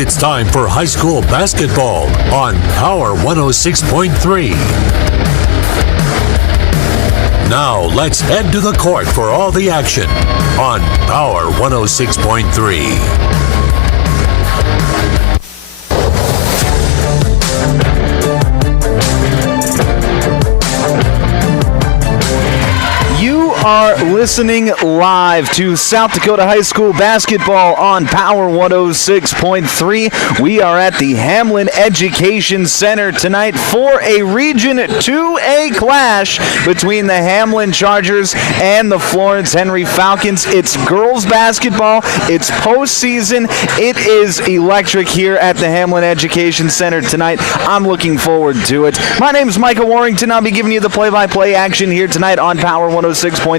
It's time for high school basketball on Power 106.3. Now let's head to the court for all the action on Power 106.3. are listening live to South Dakota High School basketball on Power 106.3. We are at the Hamlin Education Center tonight for a Region 2A clash between the Hamlin Chargers and the Florence Henry Falcons. It's girls basketball. It's postseason. It is electric here at the Hamlin Education Center tonight. I'm looking forward to it. My name is Michael Warrington. I'll be giving you the play-by-play action here tonight on Power 106.3.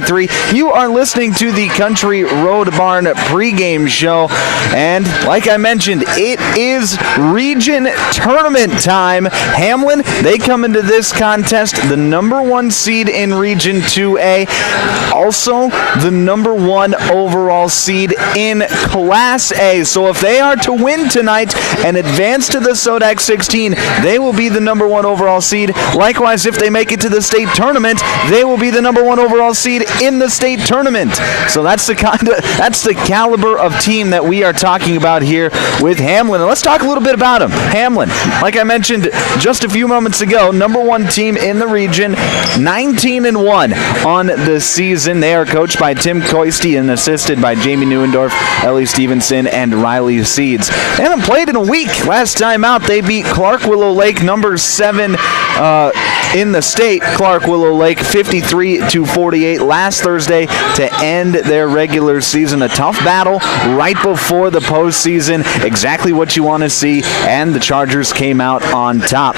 You are listening to the Country Road Barn pregame show. And like I mentioned, it is region tournament time. Hamlin, they come into this contest the number 1 seed in Region 2A. Also, the number 1 overall seed in Class A. So if they are to win tonight and advance to the SODAC 16, they will be the number 1 overall seed. Likewise, if they make it to the state tournament, they will be the number 1 overall seed in the state tournament. So that's the caliber of team that we are talking about here with Hamlin. And let's talk a little bit about them. Hamlin, like I mentioned just a few moments ago, number 1 team in the region, 19-1 on the season. They are coached by Tim Coisty and assisted by Jamie Neuendorf, Ellie Stevenson, and Riley Seeds. They haven't played in a week. Last time out, they beat Clark Willow Lake, number 7 in the state, Clark Willow Lake, 53-48 last Thursday to end their regular season. A tough battle right before the postseason, exactly what you want to see, and the Chargers came out on top.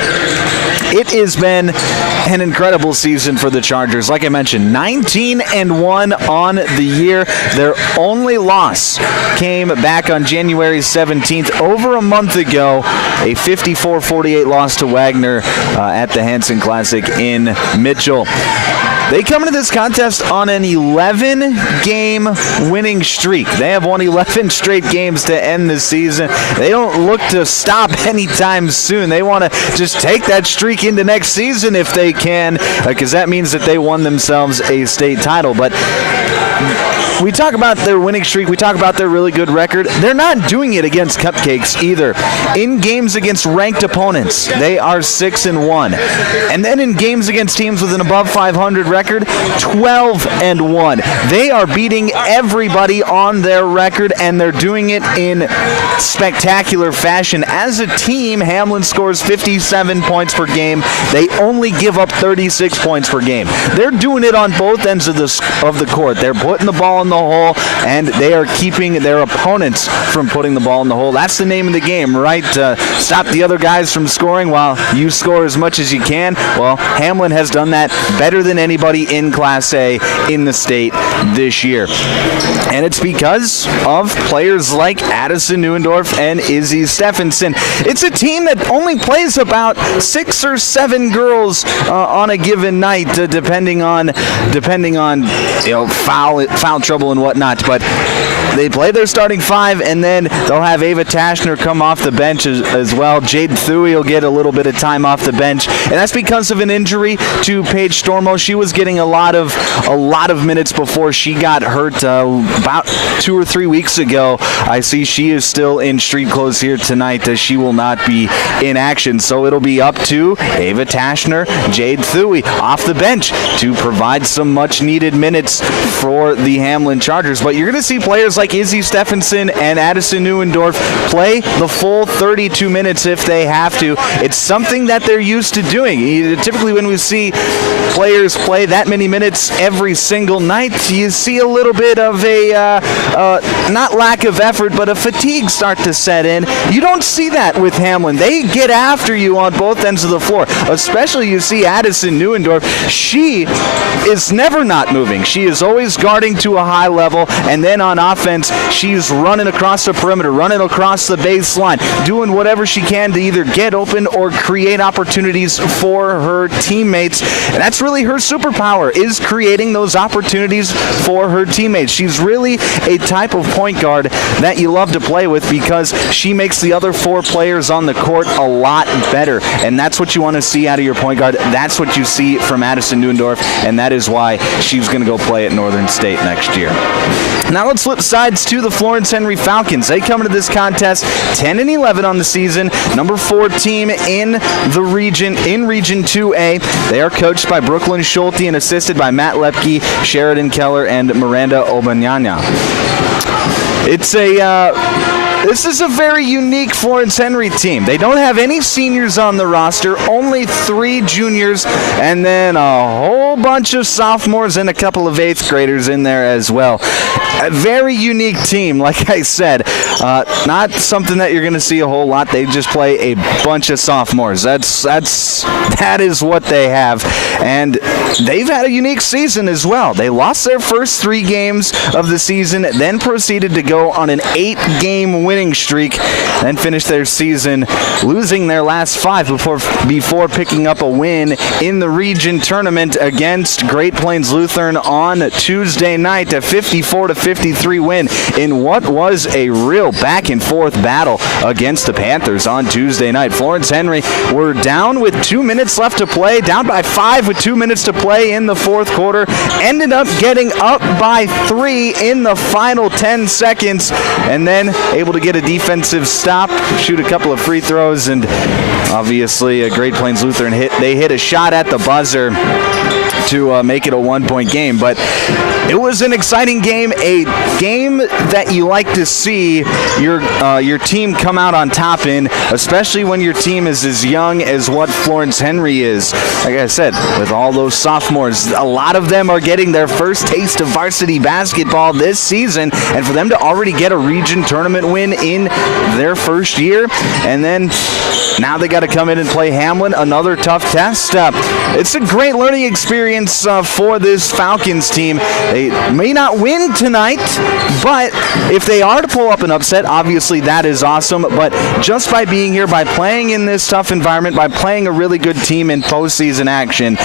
It has been an incredible season for the Chargers. Like I mentioned, 19-1 on the year. Their only loss came back on January 17th, over a month ago, a 54-48 loss to Wagner at the Hanson Classic in Mitchell. They come into this contest on an 11-game winning streak. They have won 11 straight games to end the season. They don't look to stop anytime soon. They want to just take that streak into next season if they can, because that means that they won themselves a state title. But we talk about their winning streak. We talk about their really good record. They're not doing it against cupcakes either. In games against ranked opponents, they are 6-1. And then in games against teams with an above 500 record, 12-1. They are beating everybody on their record, and they're doing it in spectacular fashion. As a team, Hamlin scores 57 points per game. They only give up 36 points per game. They're doing it on both ends of the court. They're putting the ball in the hole, and they are keeping their opponents from putting the ball in the hole. That's the name of the game, right? Stop the other guys from scoring while you score as much as you can. Well, Hamlin has done that better than anybody in Class A in the state this year. And it's because of players like Addison Neuendorf and Izzy Stephenson. It's a team that only plays about 6 or 7 girls on a given night, depending on foul trouble and whatnot, but they play their starting 5, and then they'll have Ava Tashner come off the bench as well. Jade Thuy will get a little bit of time off the bench, and that's because of an injury to Paige Stormo. She was getting a lot of minutes before she got hurt about 2 or 3 weeks ago. I see she is still in street clothes here tonight. She will not be in action, so it'll be up to Ava Tashner, Jade Thuy off the bench to provide some much-needed minutes for the Hamlin Chargers. But you're going to see players like Izzy Stephenson and Addison Neuendorf play the full 32 minutes if they have to. It's something that they're used to doing. Typically when we see players play that many minutes every single night, you see a little bit of a, not lack of effort, but a fatigue start to set in. You don't see that with Hamlin. They get after you on both ends of the floor. Especially you see Addison Neuendorf. She is never not moving. She is always guarding to a high level, and then on offense, she's running across the perimeter, running across the baseline, doing whatever she can to either get open or create opportunities for her teammates. And that's really her superpower, is creating those opportunities for her teammates. She's really a type of point guard that you love to play with because she makes the other 4 players on the court a lot better. And that's what you want to see out of your point guard. That's what you see from Addison Neuendorf, and that is why she's going to go play at Northern State next year. Now let's flip sides to the Florence Henry Falcons. They come into this contest 10-11 on the season, number 4 team in the region, in Region 2A. They are coached by Brooklyn Schulte and assisted by Matt Lepke, Sheridan Keller, and Miranda Obanyanya. This is a very unique Florence Henry team. They don't have any seniors on the roster, only 3 juniors, and then a whole bunch of sophomores and a couple of 8th graders in there as well. A very unique team, like I said. Not something that you're going to see a whole lot. They just play a bunch of sophomores. That is what they have. And they've had a unique season as well. They lost their first 3 games of the season, then proceeded to go on an 8-game winning streak, then finished their season losing their last 5 before picking up a win in the region tournament against Great Plains Lutheran on Tuesday night, a 54-53 win in what was a real back-and-forth battle against the Panthers on Tuesday night. Florence Henry were down with 2 minutes left to play, down by 5 with 2 minutes to play in the fourth quarter, ended up getting up by 3 in the final 10 seconds, and then able to get a defensive stop, shoot a couple of free throws, and obviously a Great Plains Lutheran hit a shot at the buzzer to make it a 1-point game. But it was an exciting game, a game that you like to see your team come out on top in, especially when your team is as young as what Florence Henry is. Like I said, with all those sophomores, a lot of them are getting their first taste of varsity basketball this season, and for them to already get a region tournament win in their first year, and then now they got to come in and play Hamlin, another tough test. It's a great learning experience for this Falcons team. They may not win tonight, but if they are to pull up an upset, obviously that is awesome. But just by being here, by playing in this tough environment, by playing a really good team in postseason action,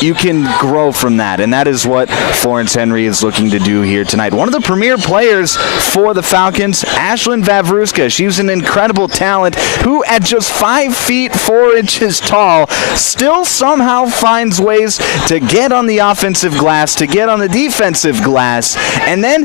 you can grow from that, and that is what Florence Henry is looking to do here tonight. One of the premier players for the Falcons, Ashlyn Vavruska. She was an incredible talent who, at just 5 feet 4 inches tall, still somehow finds ways to get on the offensive glass, to get on the defensive glass, and then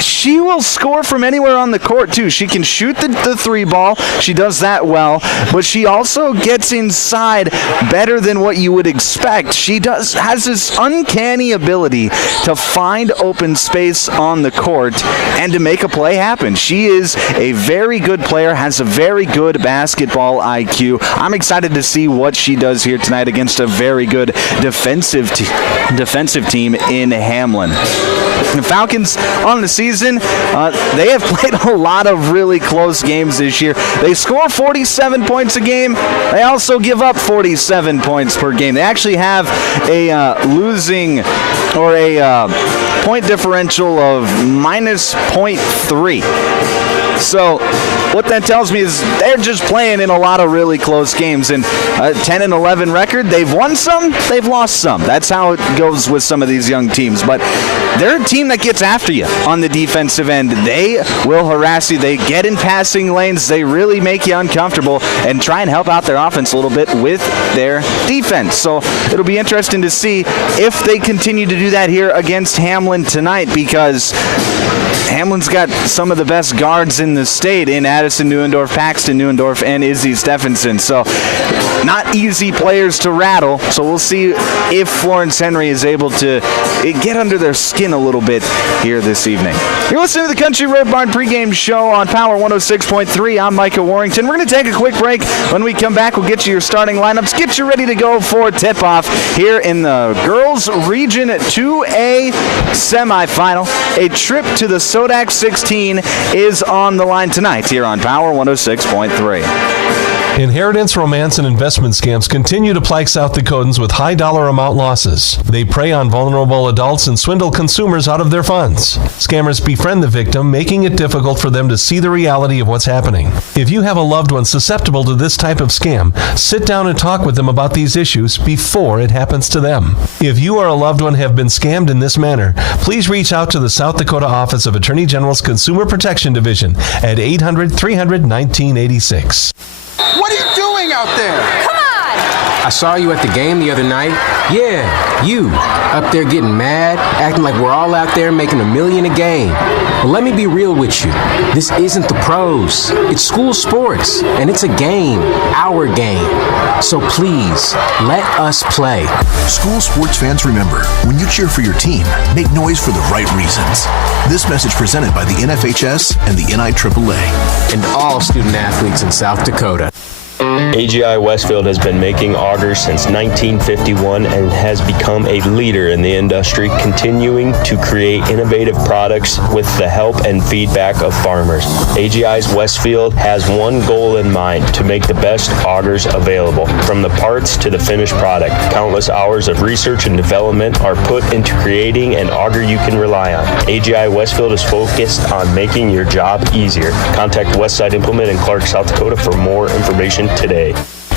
she will score from anywhere on the court, too. She can shoot the 3 ball. She does that well, but she also gets inside better than what you would expect. She has this uncanny ability to find open space on the court and to make a play happen. She is a very good player, has a very good basketball IQ. I'm excited to see what she does here tonight against a very good defensive team in Hamlin. The Falcons on the season, they have played a lot of really close games this year. They score 47 points a game. They also give up 47 points per game. They actually have a point differential of minus 0.3. So what that tells me is they're just playing in a lot of really close games. And a 10-11 record, they've won some, they've lost some. That's how it goes with some of these young teams. But they're a team that gets after you on the defensive end. They will harass you. They get in passing lanes. They really make you uncomfortable and try and help out their offense a little bit with their defense. So it'll be interesting to see if they continue to do that here against Hamlin tonight, because Hamlin's got some of the best guards in the state in Addison Neuendorf, Paxton Neuendorf, and Izzy Stephenson. So not easy players to rattle. So we'll see if Florence Henry is able to get under their skin a little bit here this evening. You're listening to the Country Road Barn pregame show on Power 106.3. I'm Micah Warrington. We're going to take a quick break. When we come back, we'll get you your starting lineups, get you ready to go for tip-off here in the Girls Region 2A semifinal. A trip to the Sodak 16 is on the line tonight here on Power 106.3. Inheritance, romance, and investment scams continue to plague South Dakotans with high dollar amount losses. They prey on vulnerable adults and swindle consumers out of their funds. Scammers befriend the victim, making it difficult for them to see the reality of what's happening. If you have a loved one susceptible to this type of scam, sit down and talk with them about these issues before it happens to them. If you or a loved one have been scammed in this manner, please reach out to the South Dakota Office of Attorney General's Consumer Protection Division at 800-300-1986. What are you doing out there? Come on! I saw you at the game the other night. Yeah, you, up there getting mad, acting like we're all out there making $1 million a game. Well, let me be real with you. This isn't the pros. It's school sports, and it's a game, our game. So please, let us play. School sports fans, remember, when you cheer for your team, make noise for the right reasons. This message presented by the NFHS and the NIAAA. And all student athletes in South Dakota. AGI Westfield has been making augers since 1951 and has become a leader in the industry, continuing to create innovative products with the help and feedback of farmers. AGI's Westfield has one goal in mind: to make the best augers available. From the parts to the finished product, countless hours of research and development are put into creating an auger you can rely on. AGI Westfield is focused on making your job easier. Contact Westside Implement in Clark, South Dakota for more information today.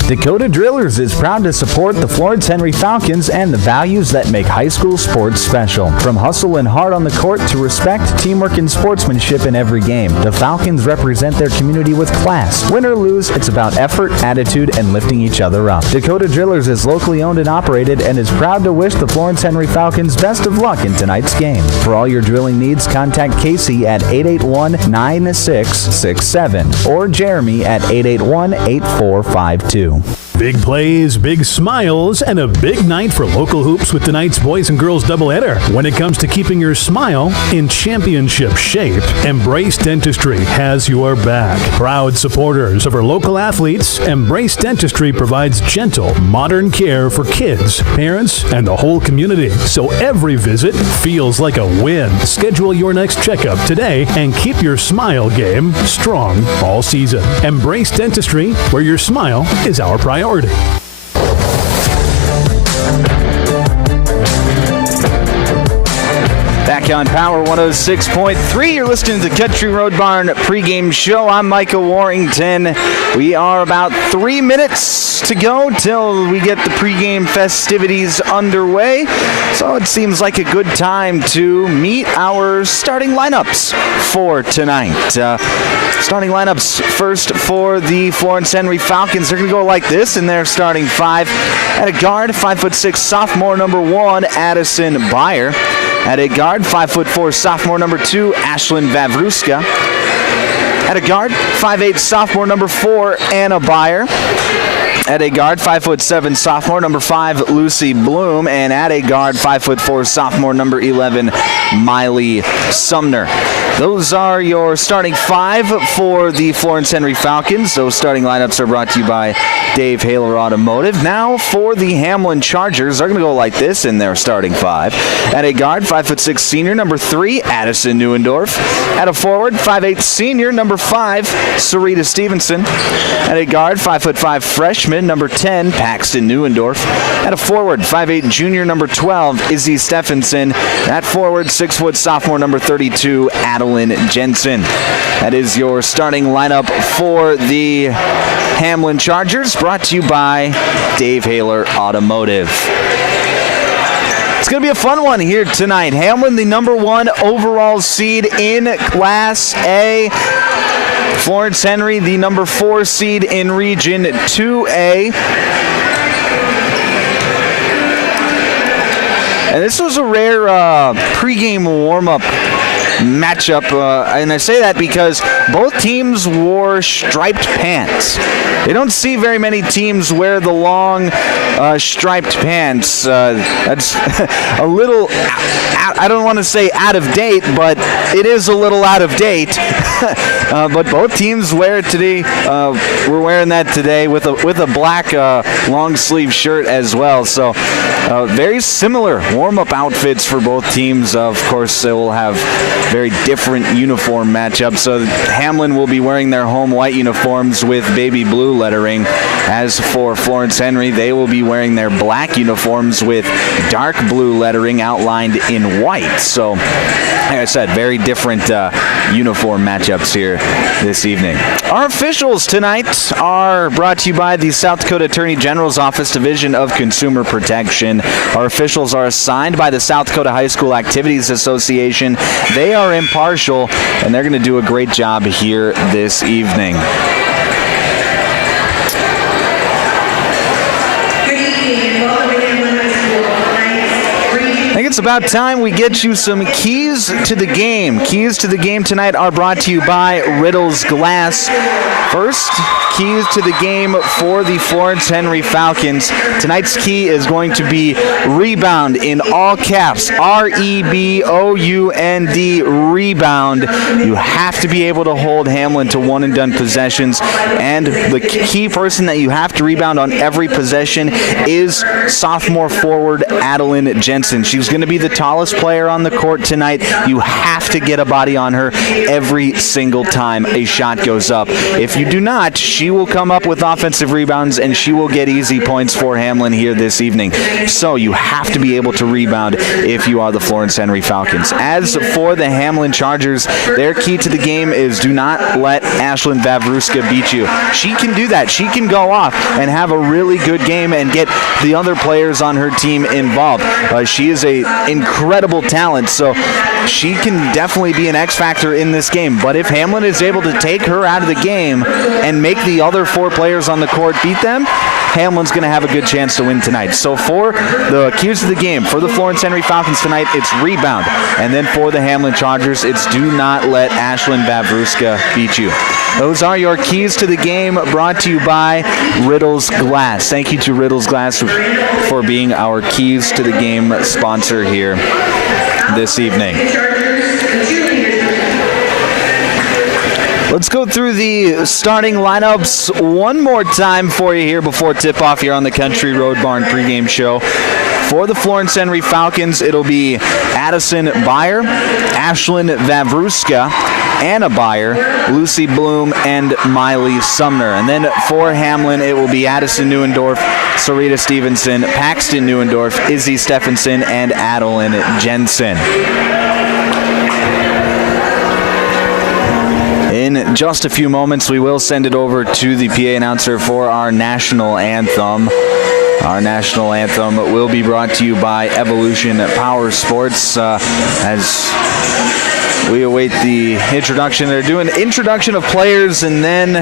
Dakota Drillers is proud to support the Florence Henry Falcons and the values that make high school sports special. From hustle and heart on the court to respect, teamwork, and sportsmanship in every game, the Falcons represent their community with class. Win or lose, it's about effort, attitude, and lifting each other up. Dakota Drillers is locally owned and operated and is proud to wish the Florence Henry Falcons best of luck in tonight's game. For all your drilling needs, contact Casey at 881-9667 or Jeremy at 881-8452. Big plays, big smiles, and a big night for local hoops with tonight's boys and girls doubleheader. When it comes to keeping your smile in championship shape, Embrace Dentistry has your back. Proud supporters of our local athletes, Embrace Dentistry provides gentle, modern care for kids, parents, and the whole community, so every visit feels like a win. Schedule your next checkup today and keep your smile game strong all season. Embrace Dentistry, where your smile is our priority. Back on Power 106.3, you're listening to the Country Road Barn pregame show. I'm Micah Warrington. We are about 3 minutes to go till we get the pregame festivities underway. So it seems like a good time to meet our starting lineups for tonight. Starting lineups first for the Florence Henry Falcons. They're going to go like this in their starting five. At a guard, 5'6" sophomore number 1, Addison Byer. At a guard, 5'4" sophomore number 2, Ashlyn Vavruska. At a guard, 5'8" sophomore number 4, Anna Byer. At a guard, 5'7" sophomore number 5, Lucy Bloom. And at a guard, 5'4" sophomore number 11, Miley Sumner. Those are your starting five for the Florence Henry Falcons. Those starting lineups are brought to you by Dave Haler Automotive. Now for the Hamlin Chargers, they're going to go like this in their starting five. At a guard, 5'6" senior number 3, Addison Neuendorf. At a forward, 5'8" senior number 5, Sarita Stevenson. At a guard, 5'5" freshman number 10, Paxton Neuendorf. At a forward, 5'8" junior number 12, Izzy Stephenson. At forward, 6' sophomore number 32, Adeline Jensen. That is your starting lineup for the Hamlin Chargers, brought to you by Dave Haler Automotive. It's going to be a fun one here tonight. Hamlin, the number 1 overall seed in Class A. Florence Henry, the number 4 seed in Region 2A. And this was a rare pregame warm-up matchup, and I say that because both teams wore striped pants. They don't see very many teams wear the long striped pants. That's a little, I don't want to say out of date, but it is a little out of date. But both teams wear it today. We're wearing that today with a black long sleeve shirt as well. So very similar warm-up outfits for both teams. Of course, they will have very different uniform matchups. So Hamlin will be wearing their home white uniforms with baby blue lettering. As for Florence Henry, they will be wearing their black uniforms with dark blue lettering outlined in white. So, like I said, very different uniform matchups here this evening. Our officials tonight are brought to you by the South Dakota Attorney General's Office Division of Consumer Protection. Our officials are assigned by the South Dakota High School Activities Association. They are impartial, and they're going to do a great job here this evening. Good think it's about time we get you some keys to the game. Keys to the game tonight are brought to you by Riddle's Glass. First, keys to the game for the Florence Henry Falcons. Tonight's key is going to be rebound in all caps. R-E-B-O-U-N-D, rebound. You have to be able to hold Hamlin to one-and-done possessions. And the key person that you have to rebound on every possession is sophomore forward Adeline Jensen. She's going to be the tallest player on the court tonight. You have to get a body on her every single time a shot goes up. If you do not, she will come up with offensive rebounds and she will get easy points for Hamlin here this evening. So you have to be able to rebound if you are the Florence Henry Falcons. As for the Hamlin Chargers, their key to the game is do not let Ashlyn Vavruska beat you. She can do that. She can go off and have a really good game and get the other players on her team involved. She is an incredible talent, so she can definitely be an X factor in this game. But if Hamlin is able to take her out of the game and make the other four players on the court beat them, Hamlin's going to have a good chance to win tonight. So for the keys to the game, for the Florence Henry Falcons tonight, it's rebound. And then for the Hamlin Chargers, it's do not let Ashlyn Vavruska beat you. Those are your keys to the game, brought to you by Riddle's Glass. Thank you to Riddle's Glass for being our keys to the game sponsor here this evening. Let's go through the starting lineups one more time for you here before tip-off here on the Country Road Barn pregame show. For the Florence Henry Falcons, it'll be Addison Beyer, Ashlyn Vavruska, Anna Beyer, Lucy Bloom, and Miley Sumner. And then for Hamlin, it will be Addison Neuendorf, Sarita Stevenson, Paxton Neuendorf, Izzy Stephenson, and Adeline Jensen. In just a few moments, we will send it over to the PA announcer for our national anthem. Our national anthem will be brought to you by Evolution Power Sports as we await the introduction. They're doing introduction of players and then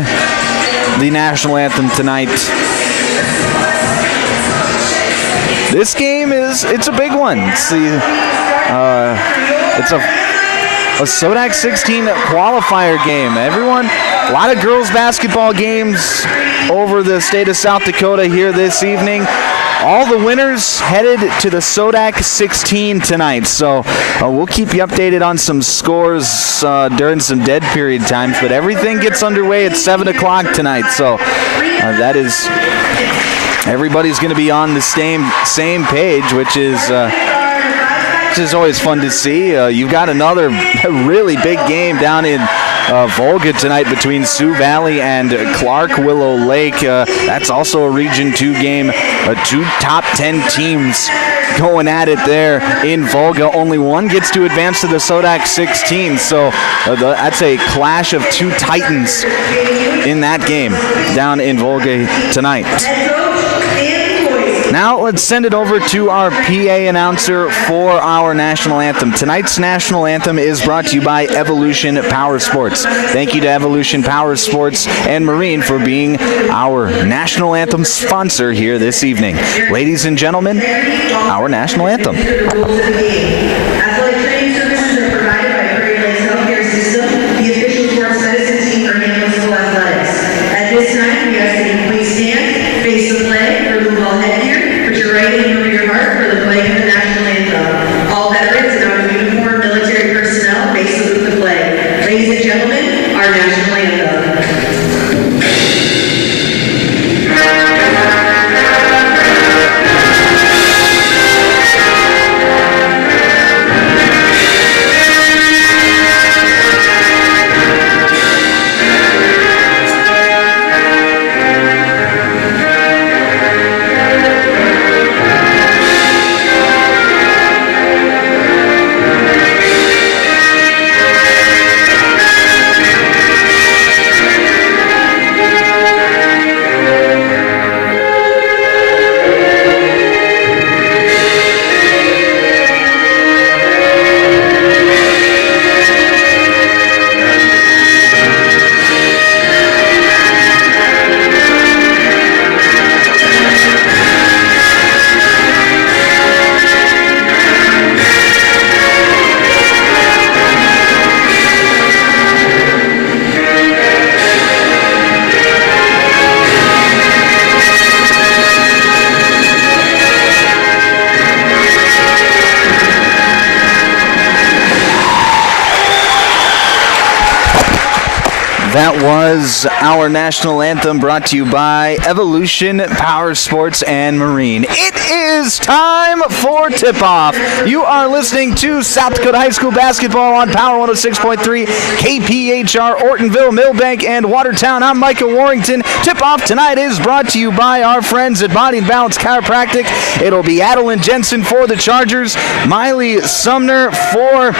the national anthem tonight. This game it's a big one. It's a Sodak 16 qualifier game. Everyone, a lot of girls basketball games over the state of South Dakota here this evening. All the winners headed to the Sodak 16 tonight. So we'll keep you updated on some scores during some dead period times, but everything gets underway at 7 o'clock tonight. So that is, everybody's going to be on the same page, which is always fun to see. You've got another really big game down in Volga tonight between Sioux Valley and Clark Willow Lake. That's also a Region 2 game. Two top 10 teams going at it there in Volga. Only one gets to advance to the Sodak 16, so that's a clash of two titans in that game down in Volga tonight. Now let's send it over to our PA announcer for our national anthem. Tonight's national anthem is brought to you by Evolution Power Sports. Thank you to Evolution Power Sports and Marine for being our national anthem sponsor here this evening. Ladies and gentlemen, our national anthem. That was our national anthem brought to you by Evolution Power Sports and Marine. It is time for tip-off. You are listening to South Dakota High School basketball on Power 106.3, KPHR, Ortonville, Millbank, and Watertown. I'm Micah Warrington. Tip-off tonight is brought to you by our friends at Body and Balance Chiropractic. It'll be Adeline Jensen for the Chargers, Miley Sumner for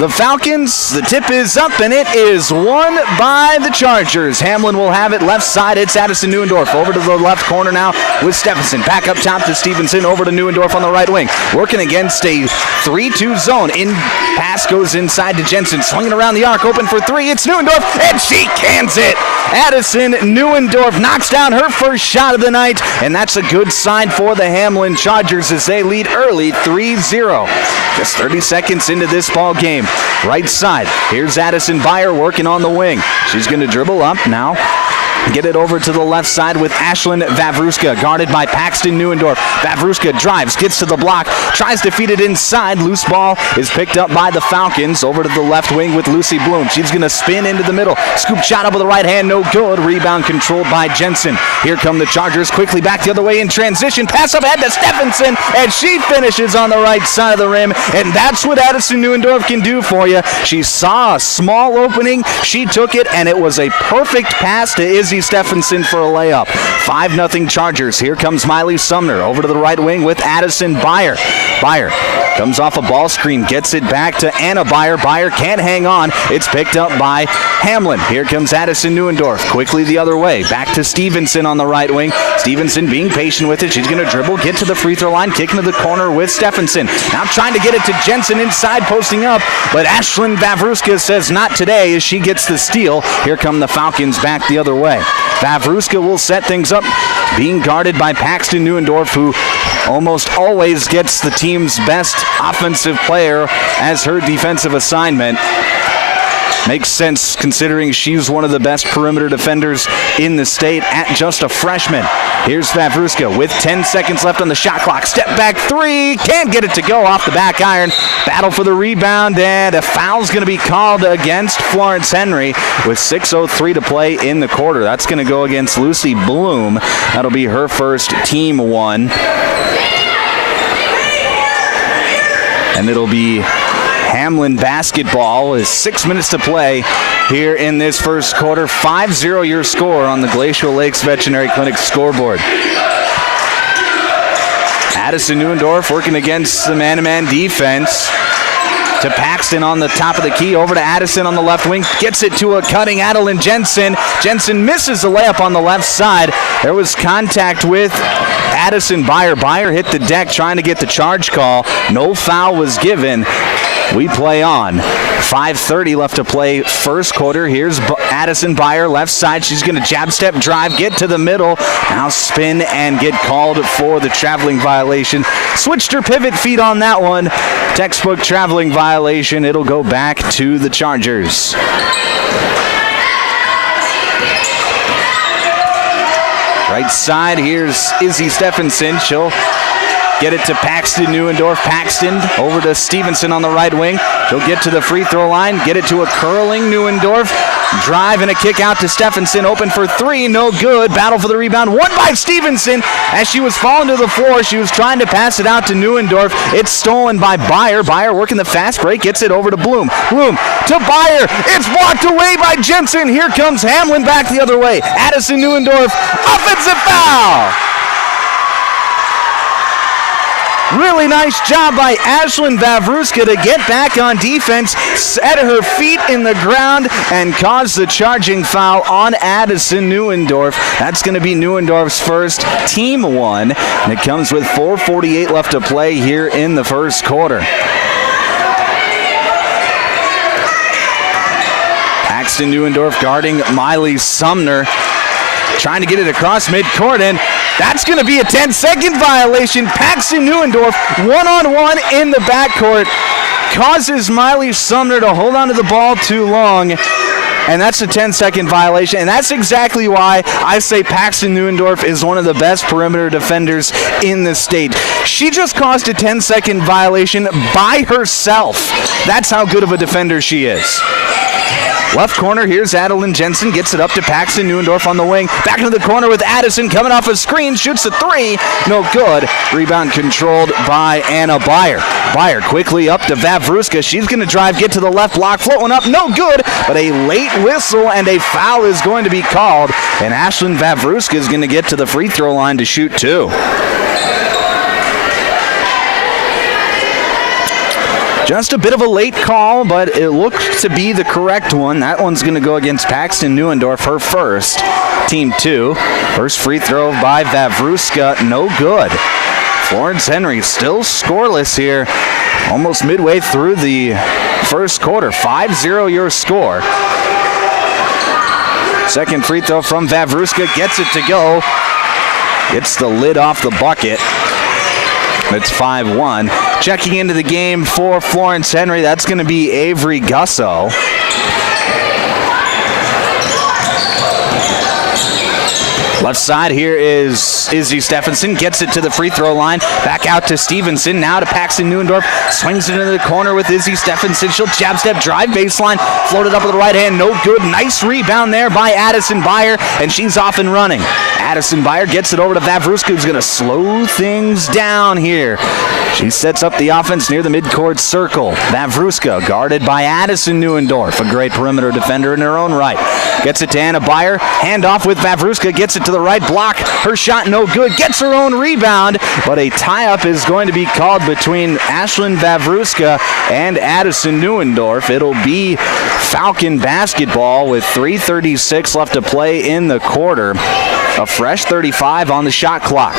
the Falcons. The tip is up, and it is won by the Chargers. Hamlin will have it left side. It's Addison Neuendorf over to the left corner now with Stephenson. Back up top to Stevenson, over to Neuendorf on the right wing. Working against a 3-2 zone. Pass goes inside to Jensen. Swinging around the arc, open for three. It's Neuendorf, and she cans it. Addison Neuendorf knocks down her first shot of the night, and that's a good sign for the Hamlin Chargers as they lead early 3-0. Just 30 seconds into this ball game. Right side, here's Addison Beyer working on the wing. She's going to dribble up now. Get it over to the left side with Ashlyn Vavruska, guarded by Paxton Neuendorf. Vavruska drives, gets to the block, tries to feed it inside. Loose ball is picked up by the Falcons. Over to the left wing with Lucy Bloom. She's going to spin into the middle. Scoop shot up with the right hand, no good. Rebound controlled by Jensen. Here come the Chargers, quickly back the other way in transition. Pass up ahead to Stephenson, and she finishes on the right side of the rim. And that's what Addison Neuendorf can do for you. She saw a small opening, she took it, and it was a perfect pass to Izzy Stephenson for a layup. 5-0 Chargers. Here comes Miley Sumner over to the right wing with Addison Beyer. Beyer comes off a ball screen, gets it back to Anna Beyer. Beyer can't hang on. It's picked up by Hamlin. Here comes Addison Neuendorf. Quickly the other way. Back to Stevenson on the right wing. Stevenson being patient with it. She's going to dribble, get to the free throw line, kick into the corner with Stephenson. Now trying to get it to Jensen inside, posting up, but Ashlyn Vavruska says not today as she gets the steal. Here come the Falcons back the other way. Vavruska will set things up, being guarded by Paxton Neuendorf, who almost always gets the team's best offensive player as her defensive assignment. Makes sense considering she's one of the best perimeter defenders in the state at just a freshman. Here's Vavruska with 10 seconds left on the shot clock. Step back three. Can't get it to go off the back iron. Battle for the rebound, and a foul's going to be called against Florence Henry with 6:03 to play in the quarter. That's going to go against Lucy Bloom. That'll be her first team one. And it'll be Hamlin basketball with 6 minutes to play here in this first quarter. 5-0 your score on the Glacial Lakes Veterinary Clinic scoreboard. Addison Neuendorf working against the man-to-man defense. To Paxton on the top of the key, over to Addison on the left wing, gets it to a cutting Adeline Jensen. Jensen misses the layup on the left side. There was contact with Addison Beyer. Beyer hit the deck trying to get the charge call. No foul was given. We play on. 5:30 left to play first quarter. Here's Addison Beyer, left side. She's going to jab step drive, get to the middle. Now spin and get called for the traveling violation. Switched her pivot feet on that one. Textbook traveling violation. It'll go back to the Chargers. Right side, here's Izzy Stephenson. She'll get it to Paxton Neuendorf. Paxton over to Stevenson on the right wing. She'll get to the free throw line, get it to a curling Neuendorf. Drive and a kick out to Stephenson. Open for three, no good. Battle for the rebound, won by Stevenson. As she was falling to the floor, she was trying to pass it out to Neuendorf. It's stolen by Beyer. Beyer working the fast break, gets it over to Bloom. Bloom to Beyer. It's blocked away by Jensen. Here comes Hamlin back the other way. Addison Neuendorf, offensive foul. Really nice job by Ashlyn Vavruska to get back on defense, set her feet in the ground, and cause the charging foul on Addison Neuendorf. That's going to be Neuendorf's first team one, and it comes with 4:48 left to play here in the first quarter. Paxton Neuendorf guarding Miley Sumner, trying to get it across midcourt, and that's going to be a 10-second violation. Paxton Neuendorf, one-on-one in the backcourt, causes Miley Sumner to hold on to the ball too long, and that's a 10-second violation. And that's exactly why I say Paxton Neuendorf is one of the best perimeter defenders in the state. She just caused a 10-second violation by herself. That's how good of a defender she is. Left corner, here's Adeline Jensen. Gets it up to Paxton Neuendorf on the wing. Back into the corner with Addison coming off a screen. Shoots the three. No good. Rebound controlled by Anna Beyer. Beyer quickly up to Vavruska. She's going to drive, get to the left block. Float one up. No good. But a late whistle and a foul is going to be called. And Ashlyn Vavruska is going to get to the free throw line to shoot two. Just a bit of a late call, but it looks to be the correct one. That one's going to go against Paxton Neuendorf, her first. Team 2. First free throw by Vavruska, no good. Florence Henry still scoreless here, almost midway through the first quarter. 5-0 your score. Second free throw from Vavruska, gets it to go. Gets the lid off the bucket. It's 5-1. Checking into the game for Florence Henry, that's going to be Avery Gusso. Left side here is Izzy Stephenson. Gets it to the free throw line. Back out to Stevenson. Now to Paxton Neuendorf. Swings it into the corner with Izzy Stephenson. She'll jab step, drive baseline. Floated up with the right hand. No good. Nice rebound there by Addison Beyer. And she's off and running. Addison Beyer gets it over to Vavruska, who's going to slow things down here. She sets up the offense near the midcourt circle. Vavruska guarded by Addison Neuendorf, a great perimeter defender in her own right. Gets it to Anna Beyer. Handoff with Vavruska. Gets it to the right block. Her shot no good. Gets her own rebound. But a tie-up is going to be called between Ashlyn Vavruska and Addison Neuendorf. It'll be Falcon basketball with 3:36 left to play in the quarter. A fresh 35 on the shot clock.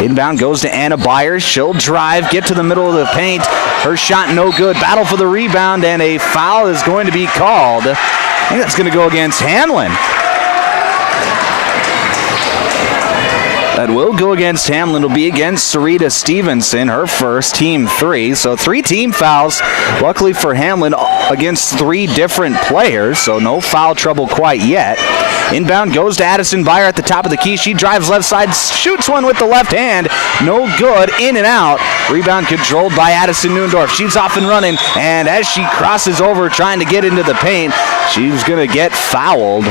Inbound goes to Anna Beyer. She'll drive, get to the middle of the paint. Her shot no good. Battle for the rebound, and a foul is going to be called. I think that's going to go against Hamlin. That will go against Hamlin. It'll be against Sarita Stevenson, her first, team 3. So 3 team fouls, luckily for Hamlin, against 3 different players. So no foul trouble quite yet. Inbound goes to Addison Beyer at the top of the key. She drives left side, shoots one with the left hand. No good, in and out. Rebound controlled by Addison Neuendorf. She's off and running, and as she crosses over trying to get into the paint, she's going to get fouled.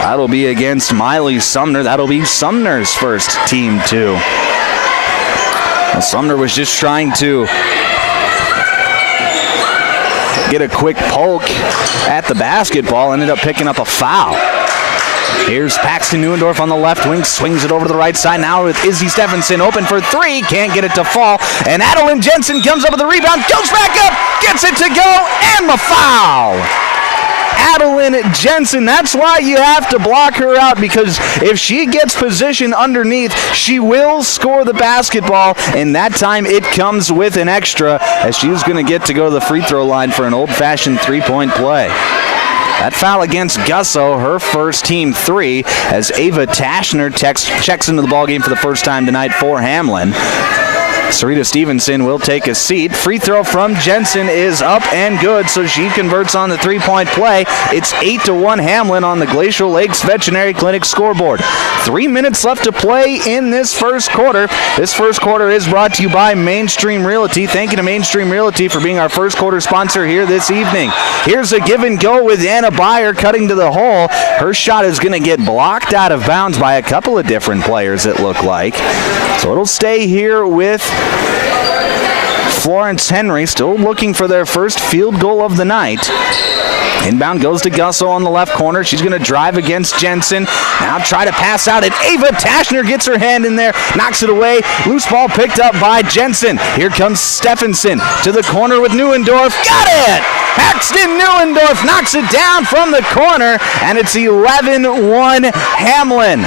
That'll be against Miley Sumner. That'll be Sumner's first, team 2. Well, Sumner was just trying to get a quick poke at the basketball, ended up picking up a foul. Here's Paxton Neuendorf on the left wing, swings it over to the right side now with Izzy Stephenson open for 3, can't get it to fall, and Adeline Jensen comes up with the rebound, goes back up, gets it to go, and the foul! Adeline Jensen, that's why you have to block her out, because if she gets position underneath, she will score the basketball, and that time it comes with an extra, as she's going to get to go to the free throw line for an old-fashioned three-point play. That foul against Gusso, her first, team 3, as Ava Tashner checks into the ballgame for the first time tonight for Hamlin. Sarita Stevenson will take a seat. Free throw from Jensen is up and good, so she converts on the three-point play. It's 8-1 Hamlin on the Glacial Lakes Veterinary Clinic scoreboard. 3 minutes left to play in this first quarter. This first quarter is brought to you by Mainstream Realty. Thank you to Mainstream Realty for being our first quarter sponsor here this evening. Here's a give and go with Anna Beyer cutting to the hole. Her shot is going to get blocked out of bounds by a couple of different players, it looked like. So it'll stay here with Florence Henry, still looking for their first field goal of the night. Inbound goes to Gusso on the left corner. She's going to drive against Jensen. Now try to pass out, and Ava Tashner gets her hand in there, knocks it away. Loose ball picked up by Jensen. Here comes Stephenson to the corner with Neuendorf. Got it! Paxton Neuendorf knocks it down from the corner, and it's 11-1 Hamlin.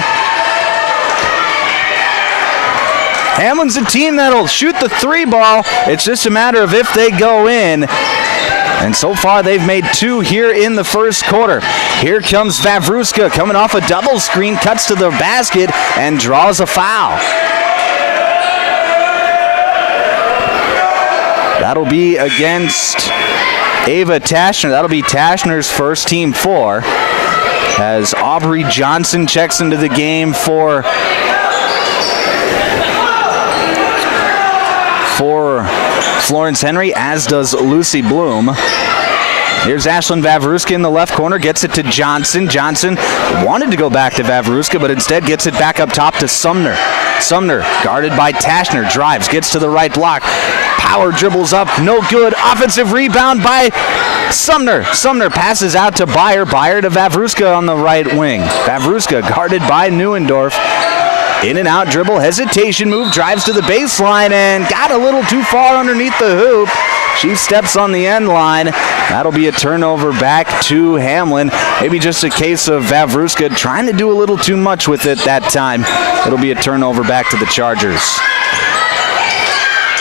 Hamlin's a team that'll shoot the 3 ball. It's just a matter of if they go in. And so far, they've made 2 here in the first quarter. Here comes Vavruska coming off a double screen, cuts to the basket, and draws a foul. That'll be against Ava Tashner. That'll be Tashner's first, team 4. As Aubrey Johnson checks into the game for Florence Henry, as does Lucy Bloom. Here's Ashlyn Vavruska in the left corner, gets it to Johnson. Johnson wanted to go back to Vavruska, but instead gets it back up top to Sumner. Sumner, guarded by Tashner, drives, gets to the right block. Power dribbles up, no good. Offensive rebound by Sumner. Sumner passes out to Byer. Byer to Vavruska on the right wing. Vavruska guarded by Neuendorf. In and out dribble, hesitation move, drives to the baseline and got a little too far underneath the hoop. She steps on the end line. That'll be a turnover back to Hamlin. Maybe just a case of Vavruska trying to do a little too much with it that time. It'll be a turnover back to the Chargers.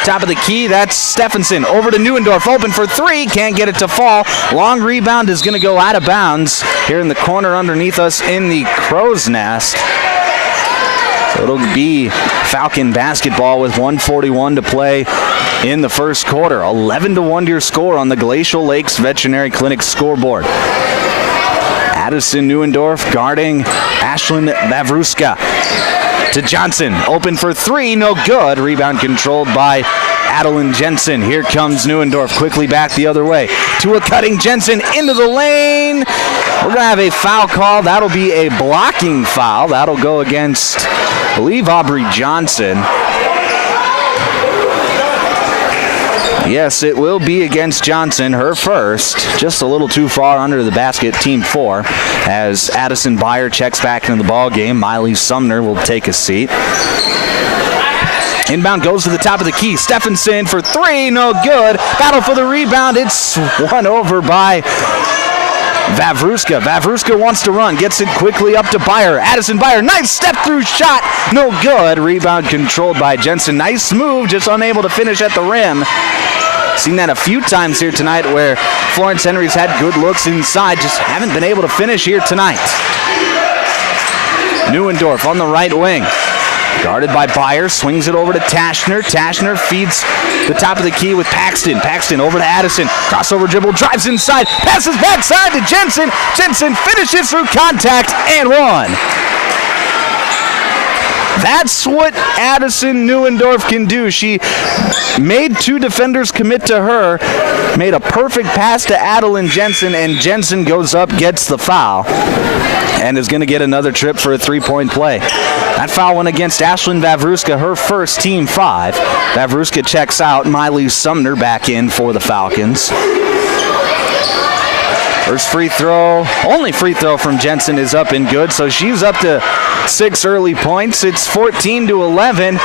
Top of the key, that's Stephenson. Over to Neuendorf, open for three, can't get it to fall. Long rebound is going to go out of bounds here in the corner underneath us in the crow's nest. So it'll be Falcon basketball with 1:41 to play in the first quarter. 11-1 your score on the Glacial Lakes Veterinary Clinic scoreboard. Addison Neuendorf guarding Ashlyn Vavruska. To Johnson, open for three, no good. Rebound controlled by Adeline Jensen. Here comes Neuendorf, quickly back the other way. To a cutting Jensen into the lane. We're going to have a foul call. That'll be a blocking foul. That'll go against, I believe, Aubrey Johnson. Yes, it will be against Johnson, her first. Just a little too far under the basket, team 4. As Addison Byer checks back into the ball game, Miley Sumner will take a seat. Inbound goes to the top of the key. Stephenson for three, no good. Battle for the rebound. It's won over by Vavruska. Vavruska wants to run, gets it quickly up to Byer. Addison Byer, nice step through shot, no good. Rebound controlled by Jensen. Nice move, just unable to finish at the rim. Seen that a few times here tonight where Florence Henry's had good looks inside, just haven't been able to finish here tonight. Neuendorf on the right wing. Guarded by Byer, swings it over to Tashner. Tashner feeds the top of the key with Paxton. Paxton over to Addison. Crossover dribble, drives inside, passes backside to Jensen. Jensen finishes through contact and one. That's what Addison Neuendorf can do. She made two defenders commit to her, made a perfect pass to Adeline Jensen, and Jensen goes up, gets the foul, and is going to get another trip for a three-point play. That foul went against Ashlyn Vavruska, her first, team 5. Vavruska checks out. Miley Sumner back in for the Falcons. First free throw, only free throw from Jensen is up and good, so she's up to 6 early points. It's 14-11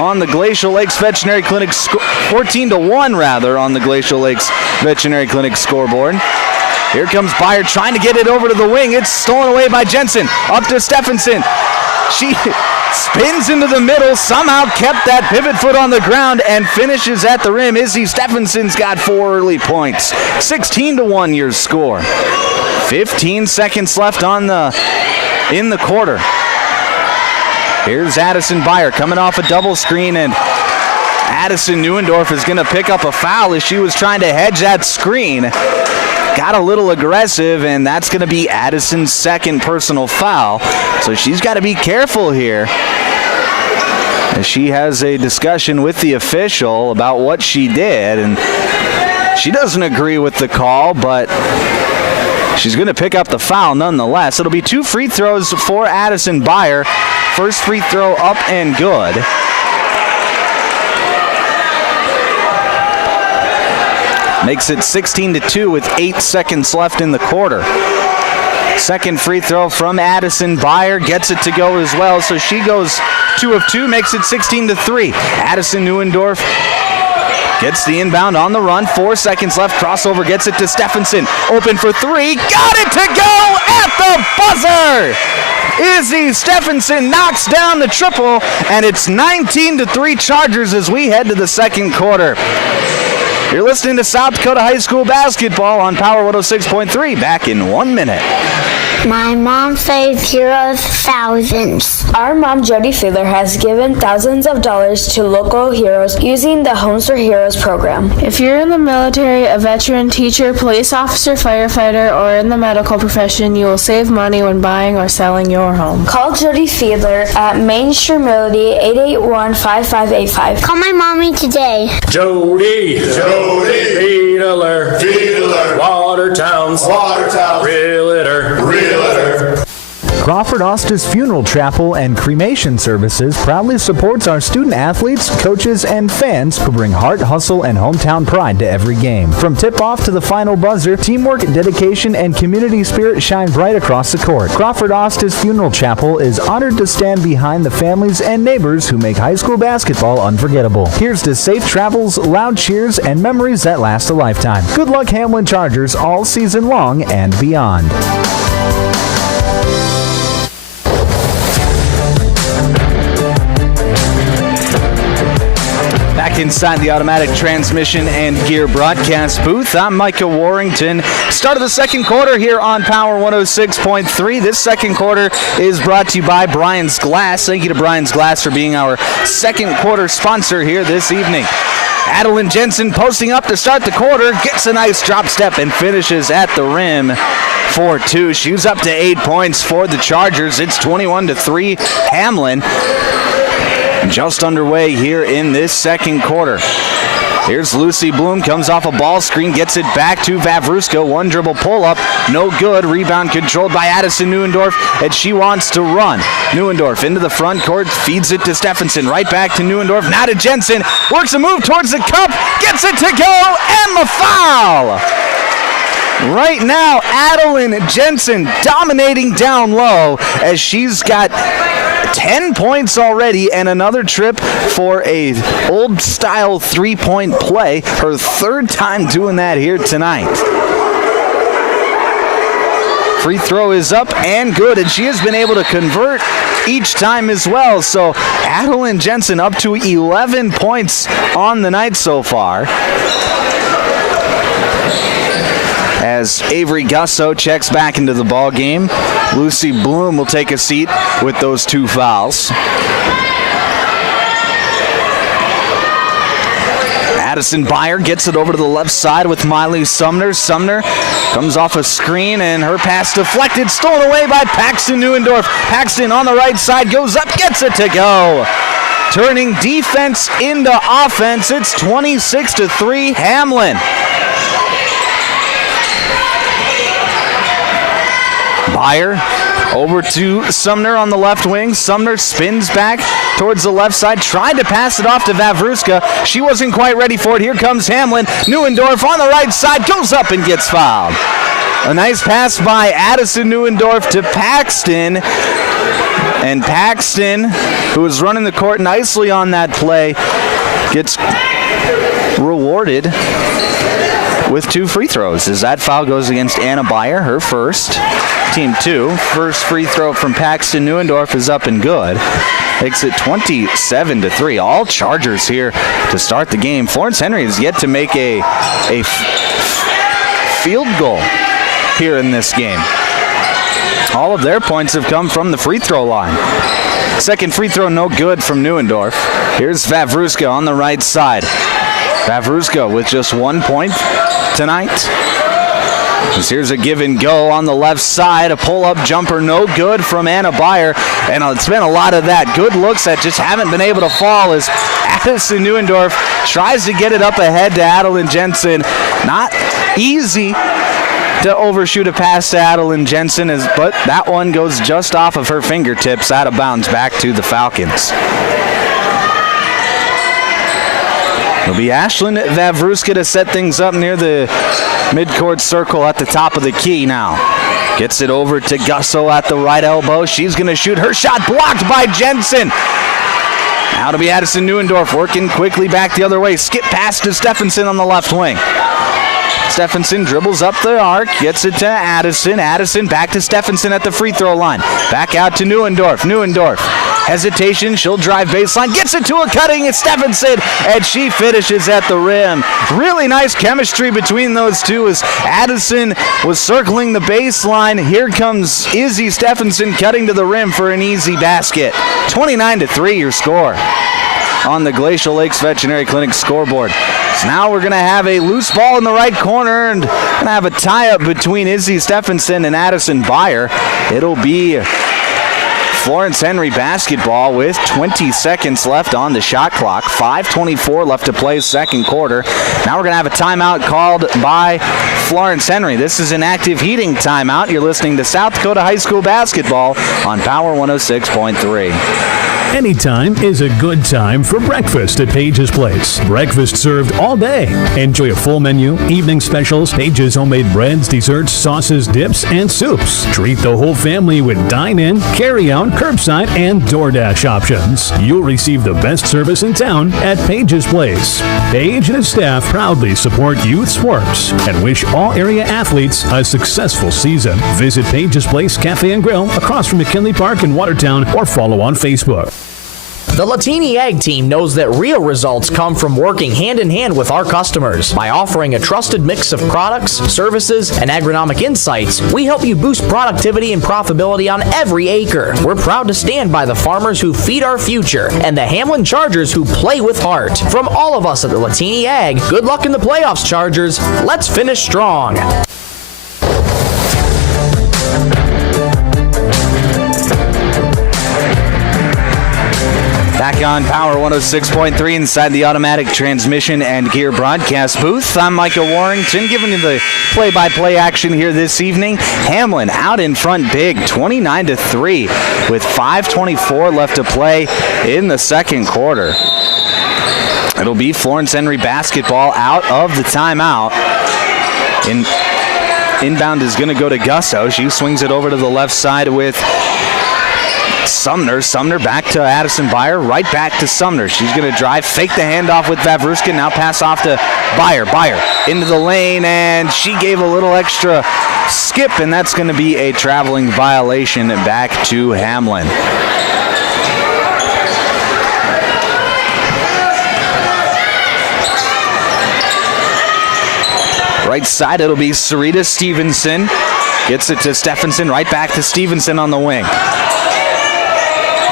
on the Glacial Lakes Veterinary Clinic, 14-1 rather on the Glacial Lakes Veterinary Clinic scoreboard. Here comes Byer trying to get it over to the wing. It's stolen away by Jensen. Up to Stephenson. She spins into the middle, somehow kept that pivot foot on the ground and finishes at the rim. Izzy Stephenson's got 4 early points. 16-1 your score. 15 seconds left in the quarter. Here's Addison Byer coming off a double screen, and Addison Neuendorf is going to pick up a foul as she was trying to hedge that screen. Got a little aggressive, and that's going to be Addison's second personal foul. So she's got to be careful here, as she has a discussion with the official about what she did, and she doesn't agree with the call, but she's going to pick up the foul nonetheless. It'll be 2 free throws for Addison Byer. First free throw up and good. Makes it 16-2 with 8 seconds left in the quarter. Second free throw from Addison Byer gets it to go as well, so she goes 2 of 2, makes it 16-3. Addison Neuendorf gets the inbound on the run. 4 seconds left. Crossover gets it to Stephenson. Open for 3. Got it to go at the buzzer. Izzy Stephenson knocks down the triple, and it's 19-3 Chargers as we head to the second quarter. You're listening to South Dakota High School basketball on Power 106.3. Back in 1 minute. My mom saved heroes thousands. Our mom, Jody Fiedler, has given thousands of dollars to local heroes using the Homes for Heroes program. If you're in the military, a veteran, teacher, police officer, firefighter, or in the medical profession, you will save money when buying or selling your home. Call Jody Fiedler at Main Street Melody 881-5585. Call my mommy today. Jody, Fiedler, Watertown's, Realtor. Crawford Ostis Funeral Chapel and Cremation Services proudly supports our student athletes, coaches, and fans who bring heart, hustle, and hometown pride to every game. From tip-off to the final buzzer, teamwork, dedication, and community spirit shine bright across the court. Crawford Ostis Funeral Chapel is honored to stand behind the families and neighbors who make high school basketball unforgettable. Here's to safe travels, loud cheers, and memories that last a lifetime. Good luck, Hamlin Chargers, all season long and beyond. Back inside the automatic transmission and gear broadcast booth, I'm Micah Warrington. Start of the second quarter here on Power 106.3. This second quarter is brought to you by Brian's Glass. Thank you to Brian's Glass for being our second quarter sponsor here this evening. Adeline Jensen posting up to start the quarter, gets a nice drop step and finishes at the rim for 2. She's up to 8 points for the Chargers. It's 21-3 Hamlin. Just underway here in this second quarter. Here's Lucy Bloom, comes off a ball screen, gets it back to Vavruska. One dribble pull-up, no good. Rebound controlled by Addison Neuendorf, and she wants to run. Neuendorf into the front court, feeds it to Stephenson. Right back to Neuendorf, now to Jensen. Works a move towards the cup, gets it to go, and the foul! Right now, Adeline Jensen dominating down low as she's got 10 points already and another trip for a old-style three-point play. Her third time doing that here tonight. Free throw is up and good, and she has been able to convert each time as well. So Adeline Jensen up to 11 points on the night so far. As Avery Gusso checks back into the ball game, Lucy Bloom will take a seat with those 2 fouls. Addison Beyer gets it over to the left side with Miley Sumner. Sumner comes off a screen and her pass deflected, stolen away by Paxton Neuendorf. Paxton on the right side goes up, gets it to go. Turning defense into offense, it's 26-3 Hamlin. Beyer over to Sumner on the left wing. Sumner spins back towards the left side, tried to pass it off to Vavruska. She wasn't quite ready for it. Here comes Hamlin. Neuendorf on the right side, goes up and gets fouled. A nice pass by Addison Neuendorf to Paxton. And Paxton, who was running the court nicely on that play, gets rewarded with 2 free throws as that foul goes against Anna Beyer, her first. Team 2. First free throw from Paxton Neuendorf is up and good. Makes it 27-3. All Chargers here to start the game. Florence Henry has yet to make a field goal here in this game. All of their points have come from the free throw line. Second free throw no good from Neuendorf. Here's Vavruska on the right side. Vavruska with just 1 point tonight. Here's a give and go on the left side. A pull-up jumper, no good from Anna Beyer. And it's been a lot of that. Good looks that just haven't been able to fall as Addison Neuendorf tries to get it up ahead to Adeline Jensen. Not easy to overshoot a pass to Adeline Jensen, but that one goes just off of her fingertips, out of bounds, back to the Falcons. It'll be Ashlyn Vavruska to set things up near the midcourt circle at the top of the key now. Gets it over to Gusso at the right elbow. She's going to shoot. Her shot blocked by Jensen. Now to be Addison Neuendorf working quickly back the other way. Skip pass to Stephenson on the left wing. Stephenson dribbles up the arc, gets it to Addison. Addison back to Stephenson at the free throw line. Back out to Neuendorf. Neuendorf. Hesitation, she'll drive baseline, gets it to a cutting Stephenson, and she finishes at the rim. Really nice chemistry between those two as Addison was circling the baseline. Here comes Izzy Stephenson cutting to the rim for an easy basket. 29-3 your score on the Glacial Lakes Veterinary Clinic scoreboard. So now we're going to have a loose ball in the right corner and going to have a tie-up between Izzy Stephenson and Addison Beyer. It'll be Florence Henry basketball with 20 seconds left on the shot clock. 5:24 left to play second quarter. Now we're going to have a timeout called by Florence Henry. This is an active heating timeout. You're listening to South Dakota High School basketball on Power 106.3. Anytime is a good time for breakfast at Page's Place. Breakfast served all day. Enjoy a full menu, evening specials, Page's homemade breads, desserts, sauces, dips, and soups. Treat the whole family with dine-in, carry-out, curbside, and DoorDash options. You'll receive the best service in town at Page's Place. Page and his staff proudly support youth sports and wish all area athletes a successful season. Visit Page's Place Cafe and Grill across from McKinley Park in Watertown or follow on Facebook. The Latini Ag team knows that real results come from working hand in hand with our customers. By offering a trusted mix of products, services, and agronomic insights, we help you boost productivity and profitability on every acre. We're proud to stand by the farmers who feed our future and the Hamlin Chargers who play with heart. From all of us at the Latini Ag, good luck in the playoffs, Chargers. Let's finish strong. Back on Power 106.3 inside the automatic transmission and gear broadcast booth. I'm Micah Warrington giving you the play-by-play action here this evening. Hamlin out in front big, 29-3 with 5:24 left to play in the second quarter. It'll be Florence Henry basketball out of the timeout. Inbound is going to go to Gusso. She swings it over to the left side with Sumner. Sumner back to Addison Beyer. Right back to Sumner. She's going to drive, fake the handoff with Vavruska. Now pass off to Beyer. Beyer into the lane, and she gave a little extra skip, and that's going to be a traveling violation back to Hamlin. Right side, it'll be Sarita Stevenson. Gets it to Stephenson. Right back to Stevenson on the wing.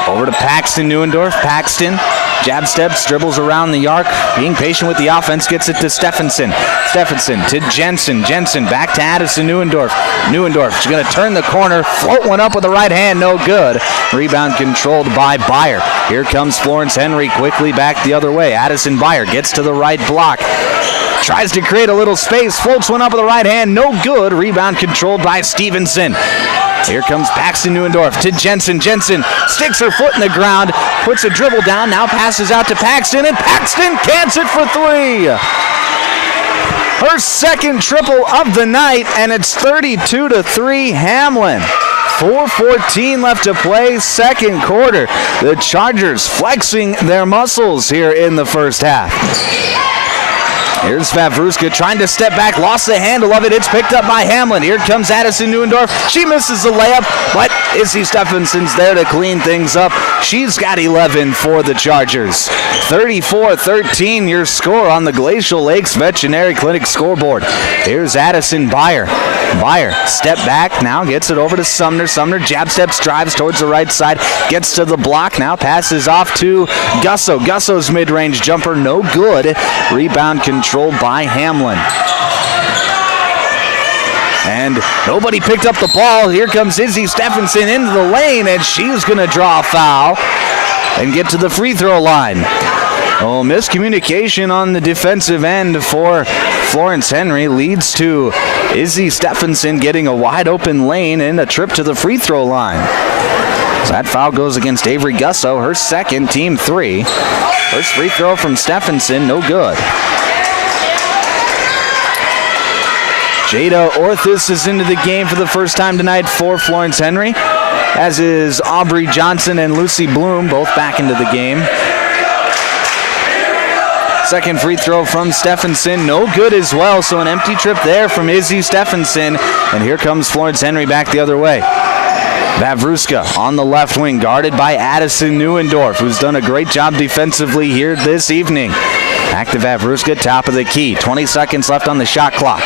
Over to Paxton Neuendorf. Paxton, jab steps, dribbles around the arc. Being patient with the offense, gets it to Stephenson. Stephenson to Jensen. Jensen back to Addison Neuendorf. Neuendorf, she's going to turn the corner. Float one up with the right hand, no good. Rebound controlled by Beyer. Here comes Florence Henry quickly back the other way. Addison Beyer gets to the right block. Tries to create a little space. Floats one up with the right hand, no good. Rebound controlled by Stevenson. Here comes Paxton Neuendorf to Jensen. Jensen sticks her foot in the ground, puts a dribble down, now passes out to Paxton, and Paxton cans it for three. Her second triple of the night, and it's 32-3 Hamlin. 4:14 left to play, second quarter. The Chargers flexing their muscles here in the first half. Here's Vavruska trying to step back, lost the handle of it. It's picked up by Hamlin. Here comes Addison Neuendorf. She misses the layup, but Izzy Stephenson's there to clean things up. She's got 11 for the Chargers. 34-13 your score on the Glacial Lakes Veterinary Clinic scoreboard. Here's Addison Beyer. Beyer, step back, now gets it over to Sumner. Sumner jab steps, drives towards the right side, gets to the block, now passes off to Gusso. Gusso's mid-range jumper, no good. Rebound controlled by Hamlin. And nobody picked up the ball. Here comes Izzy Stephenson into the lane, and she's going to draw a foul and get to the free throw line. Oh, miscommunication on the defensive end for Florence Henry leads to Izzy Stephenson getting a wide open lane and a trip to the free throw line. So that foul goes against Avery Gusso, her second, team 3. First free throw from Stephenson, no good. Jada Orthus is into the game for the first time tonight for Florence Henry, as is Aubrey Johnson and Lucy Bloom, both back into the game. Second free throw from Stephenson, no good as well, so an empty trip there from Izzy Stephenson. And here comes Florence Henry back the other way. Vavruska on the left wing, guarded by Addison Neuendorf, who's done a great job defensively here this evening. Back to Vavruska, top of the key. 20 seconds left on the shot clock.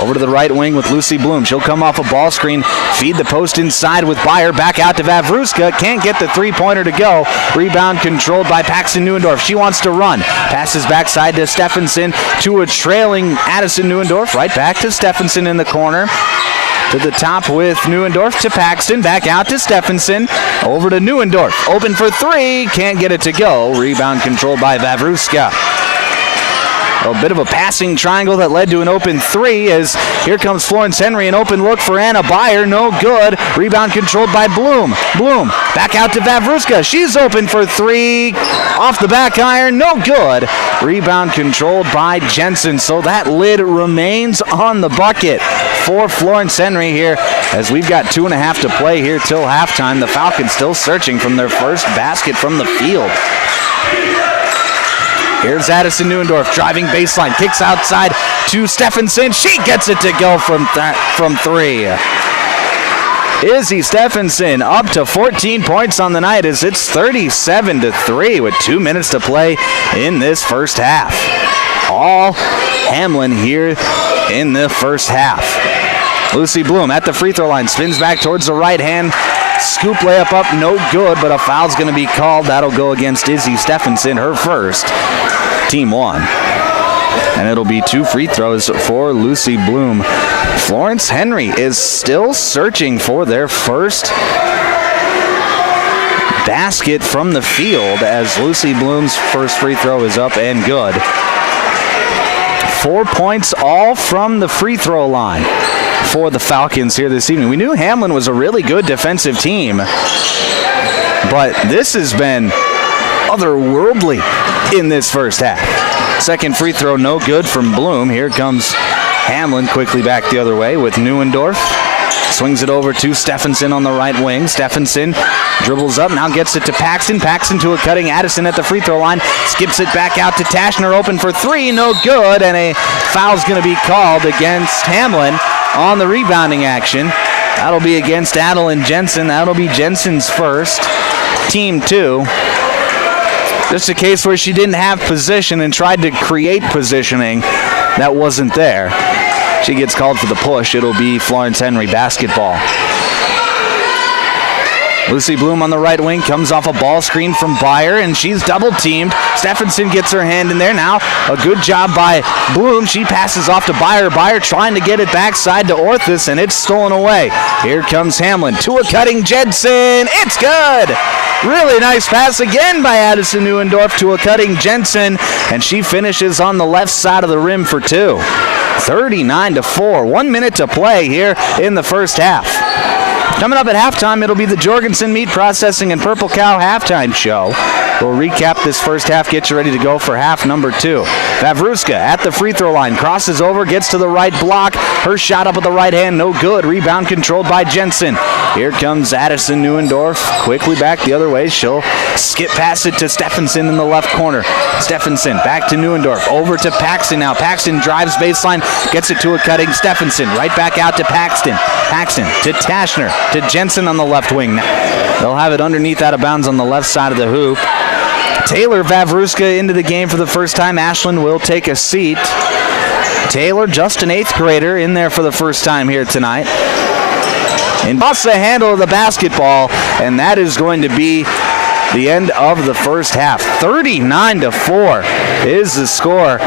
Over to the right wing with Lucy Bloom. She'll come off a ball screen, feed the post inside with Byer. Back out to Vavruska. Can't get the three-pointer to go. Rebound controlled by Paxton Neuendorf. She wants to run. Passes backside to Stephenson to a trailing Addison Neuendorf. Right back to Stephenson in the corner. To the top with Neuendorf to Paxton. Back out to Stephenson. Over to Neuendorf. Open for three. Can't get it to go. Rebound controlled by Vavruska. A bit of a passing triangle that led to an open three as here comes Florence Henry. An open look for Anna Byer. No good. Rebound controlled by Bloom. Bloom back out to Vavruska. She's open for three. Off the back iron. No good. Rebound controlled by Jensen. So that lid remains on the bucket for Florence Henry here as we've got 2.5 to play here till halftime. The Falcons still searching from their first basket from the field. Here's Addison Neuendorf driving baseline, kicks outside to Stephenson. She gets it to go from three. Izzy Stephenson up to 14 points on the night as it's 37-3 with 2 minutes to play in this first half. All Hamlin here in the first half. Lucy Bloom at the free throw line, spins back towards the right hand. Scoop layup up, no good, but a foul's going to be called. That'll go against Izzy Stephenson, her first, team one. And it'll be 2 free throws for Lucy Bloom. Florence Henry is still searching for their first basket from the field as Lucy Bloom's first free throw is up and good. 4 points all from the free throw line for the Falcons here this evening. We knew Hamlin was a really good defensive team, but this has been otherworldly in this first half. Second free throw no good from Bloom. Here comes Hamlin quickly back the other way with Neuendorf. Swings it over to Stephenson on the right wing. Stephenson dribbles up, now gets it to Paxton. Paxton to a cutting Addison at the free throw line. Skips it back out to Tashner, open for three, no good, and a foul's going to be called against Hamlin on the rebounding action. That'll be against Adeline Jensen. That'll be Jensen's first, team 2. Just a case where she didn't have position and tried to create positioning that wasn't there. She gets called for the push. It'll be Florence Henry basketball. Lucy Bloom on the right wing comes off a ball screen from Byer, and she's double-teamed. Stephenson gets her hand in there now. A good job by Bloom. She passes off to Byer. Byer trying to get it backside to Orthus, and it's stolen away. Here comes Hamlin to a cutting Jensen. It's good! Really nice pass again by Addison Neuendorf to a cutting Jensen, and she finishes on the left side of the rim for 2. 39-4. 1 minute to play here in the first half. Coming up at halftime, it'll be the Jorgensen Meat Processing and Purple Cow halftime show. We'll recap this first half, get you ready to go for half number 2. Vavruska at the free throw line, crosses over, gets to the right block. Her shot up with the right hand, no good. Rebound controlled by Jensen. Here comes Addison Neuendorf, quickly back the other way. She'll skip past it to Stephenson in the left corner. Stephenson back to Neuendorf, over to Paxton now. Paxton drives baseline, gets it to a cutting Stephenson. Right back out to Paxton. Paxton to Tashner, to Jensen on the left wing. They'll have it underneath out of bounds on the left side of the hoop. Taylor Vavruska into the game for the first time. Ashlyn will take a seat. Taylor, just an 8th grader, in there for the first time here tonight. And lost the handle of the basketball, and that is going to be the end of the first half. 39-4 is the score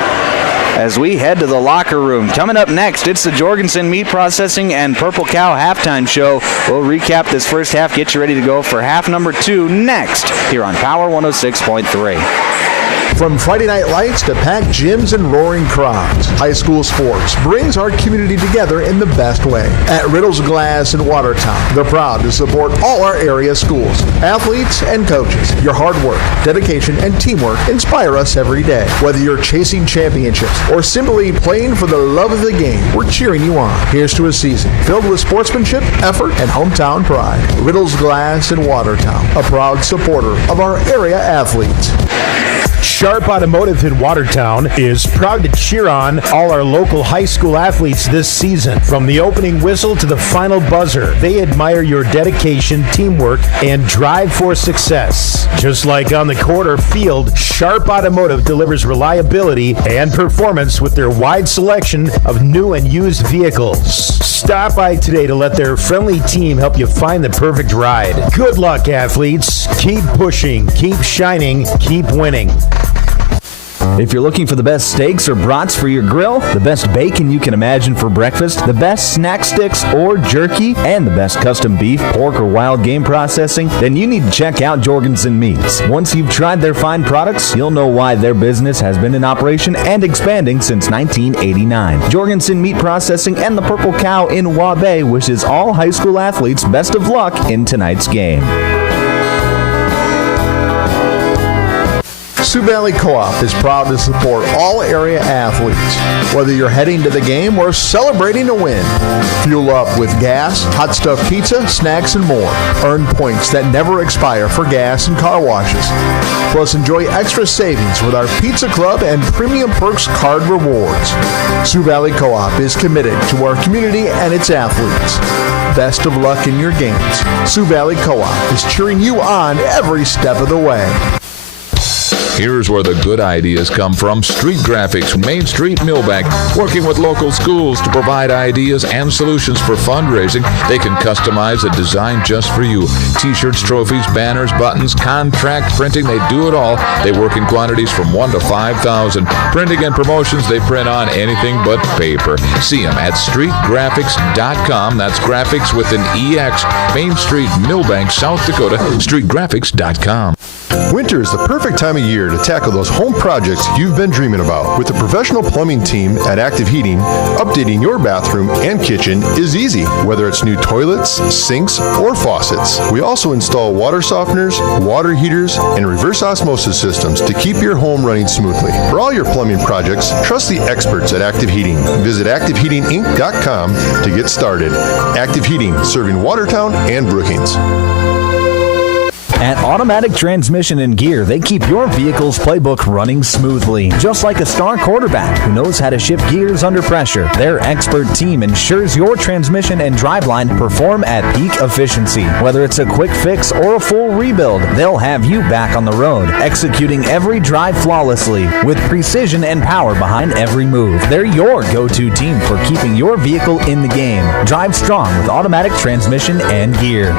as we head to the locker room. Coming up next, it's the Jorgensen Meat Processing and Purple Cow halftime show. We'll recap this first half, get you ready to go for half number 2 next here on Power 106.3. From Friday Night Lights to packed gyms and roaring crowds, high school sports brings our community together in the best way. At Riddle's Glass in Watertown, they're proud to support all our area schools, athletes, and coaches. Your hard work, dedication, and teamwork inspire us every day. Whether you're chasing championships or simply playing for the love of the game, we're cheering you on. Here's to a season filled with sportsmanship, effort, and hometown pride. Riddle's Glass in Watertown, a proud supporter of our area athletes. Show Sharp Automotive in Watertown is proud to cheer on all our local high school athletes this season. From the opening whistle to the final buzzer, they admire your dedication, teamwork, and drive for success. Just like on the court or field, Sharp Automotive delivers reliability and performance with their wide selection of new and used vehicles. Stop by today to let their friendly team help you find the perfect ride. Good luck, athletes. Keep pushing, keep shining, keep winning. If you're looking for the best steaks or brats for your grill, the best bacon you can imagine for breakfast, the best snack sticks or jerky, and the best custom beef, pork, or wild game processing, then you need to check out Jorgensen Meats. Once you've tried their fine products, you'll know why their business has been in operation and expanding since 1989. Jorgensen Meat Processing and the Purple Cow in Waubay wishes all high school athletes best of luck in tonight's game. Sioux Valley Co-op is proud to support all area athletes, whether you're heading to the game or celebrating a win. Fuel up with gas, hot stuff pizza, snacks, and more. Earn points that never expire for gas and car washes. Plus, enjoy extra savings with our Pizza Club and Premium Perks card rewards. Sioux Valley Co-op is committed to our community and its athletes. Best of luck in your games. Sioux Valley Co-op is cheering you on every step of the way. Here's where the good ideas come from. Street Graphics, Main Street, Millbank, working with local schools to provide ideas and solutions for fundraising. They can customize a design just for you. T-shirts, trophies, banners, buttons, contract printing, they do it all. They work in quantities from 1 to 5,000. Printing and promotions, they print on anything but paper. See them at streetgraphics.com. That's graphics with an EX. Main Street, Millbank, South Dakota, streetgraphics.com. Winter is the perfect time of year to tackle those home projects you've been dreaming about. With the professional plumbing team at Active Heating, updating your bathroom and kitchen is easy, whether it's new toilets, sinks, or faucets. We also install water softeners, water heaters, and reverse osmosis systems to keep your home running smoothly. For all your plumbing projects, trust the experts at Active Heating. Visit ActiveHeatingInc.com to get started. Active Heating, serving Watertown and Brookings. At Automatic Transmission and Gear, they keep your vehicle's playbook running smoothly. Just like a star quarterback who knows how to shift gears under pressure, their expert team ensures your transmission and driveline perform at peak efficiency. Whether it's a quick fix or a full rebuild, they'll have you back on the road, executing every drive flawlessly with precision and power behind every move. They're your go-to team for keeping your vehicle in the game. Drive strong with Automatic Transmission and Gear.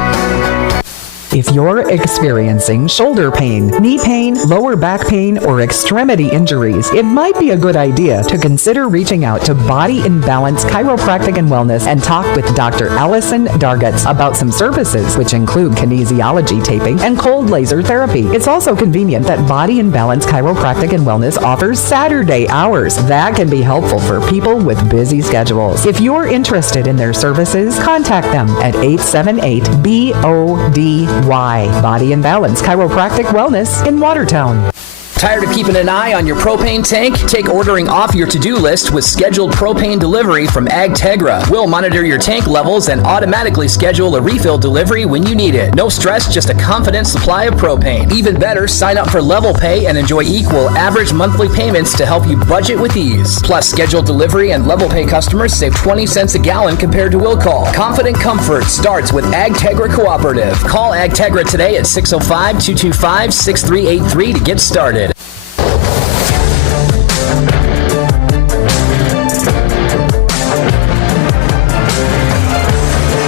If you're experiencing shoulder pain, knee pain, lower back pain, or extremity injuries, it might be a good idea to consider reaching out to Body in Balance Chiropractic and Wellness and talk with Dr. Allison Dargetts about some services, which include kinesiology taping and cold laser therapy. It's also convenient that Body in Balance Chiropractic and Wellness offers Saturday hours. That can be helpful for people with busy schedules. If you're interested in their services, contact them at 878-BODY. Body and Balance Chiropractic Wellness in Watertown. Tired of keeping an eye on your propane tank? Take ordering off your to-do list with scheduled propane delivery from AgTegra. We'll monitor your tank levels and automatically schedule a refill delivery when you need it. No stress, just a confident supply of propane. Even better, sign up for Level Pay and enjoy equal average monthly payments to help you budget with ease. Plus, scheduled delivery and Level Pay customers save 20 cents a gallon compared to will call. Confident comfort starts with AgTegra Cooperative. Call AgTegra today at 605-225-6383 to get started.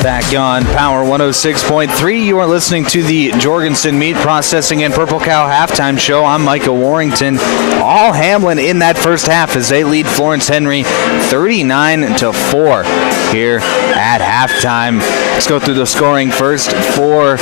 Back on Power 106.3, you are listening to the Jorgensen Meat Processing and Purple Cow halftime show. I'm Micah Warrington. All Hamlin in that first half as they lead Florence Henry 39-4 here at halftime. Let's go through the scoring first for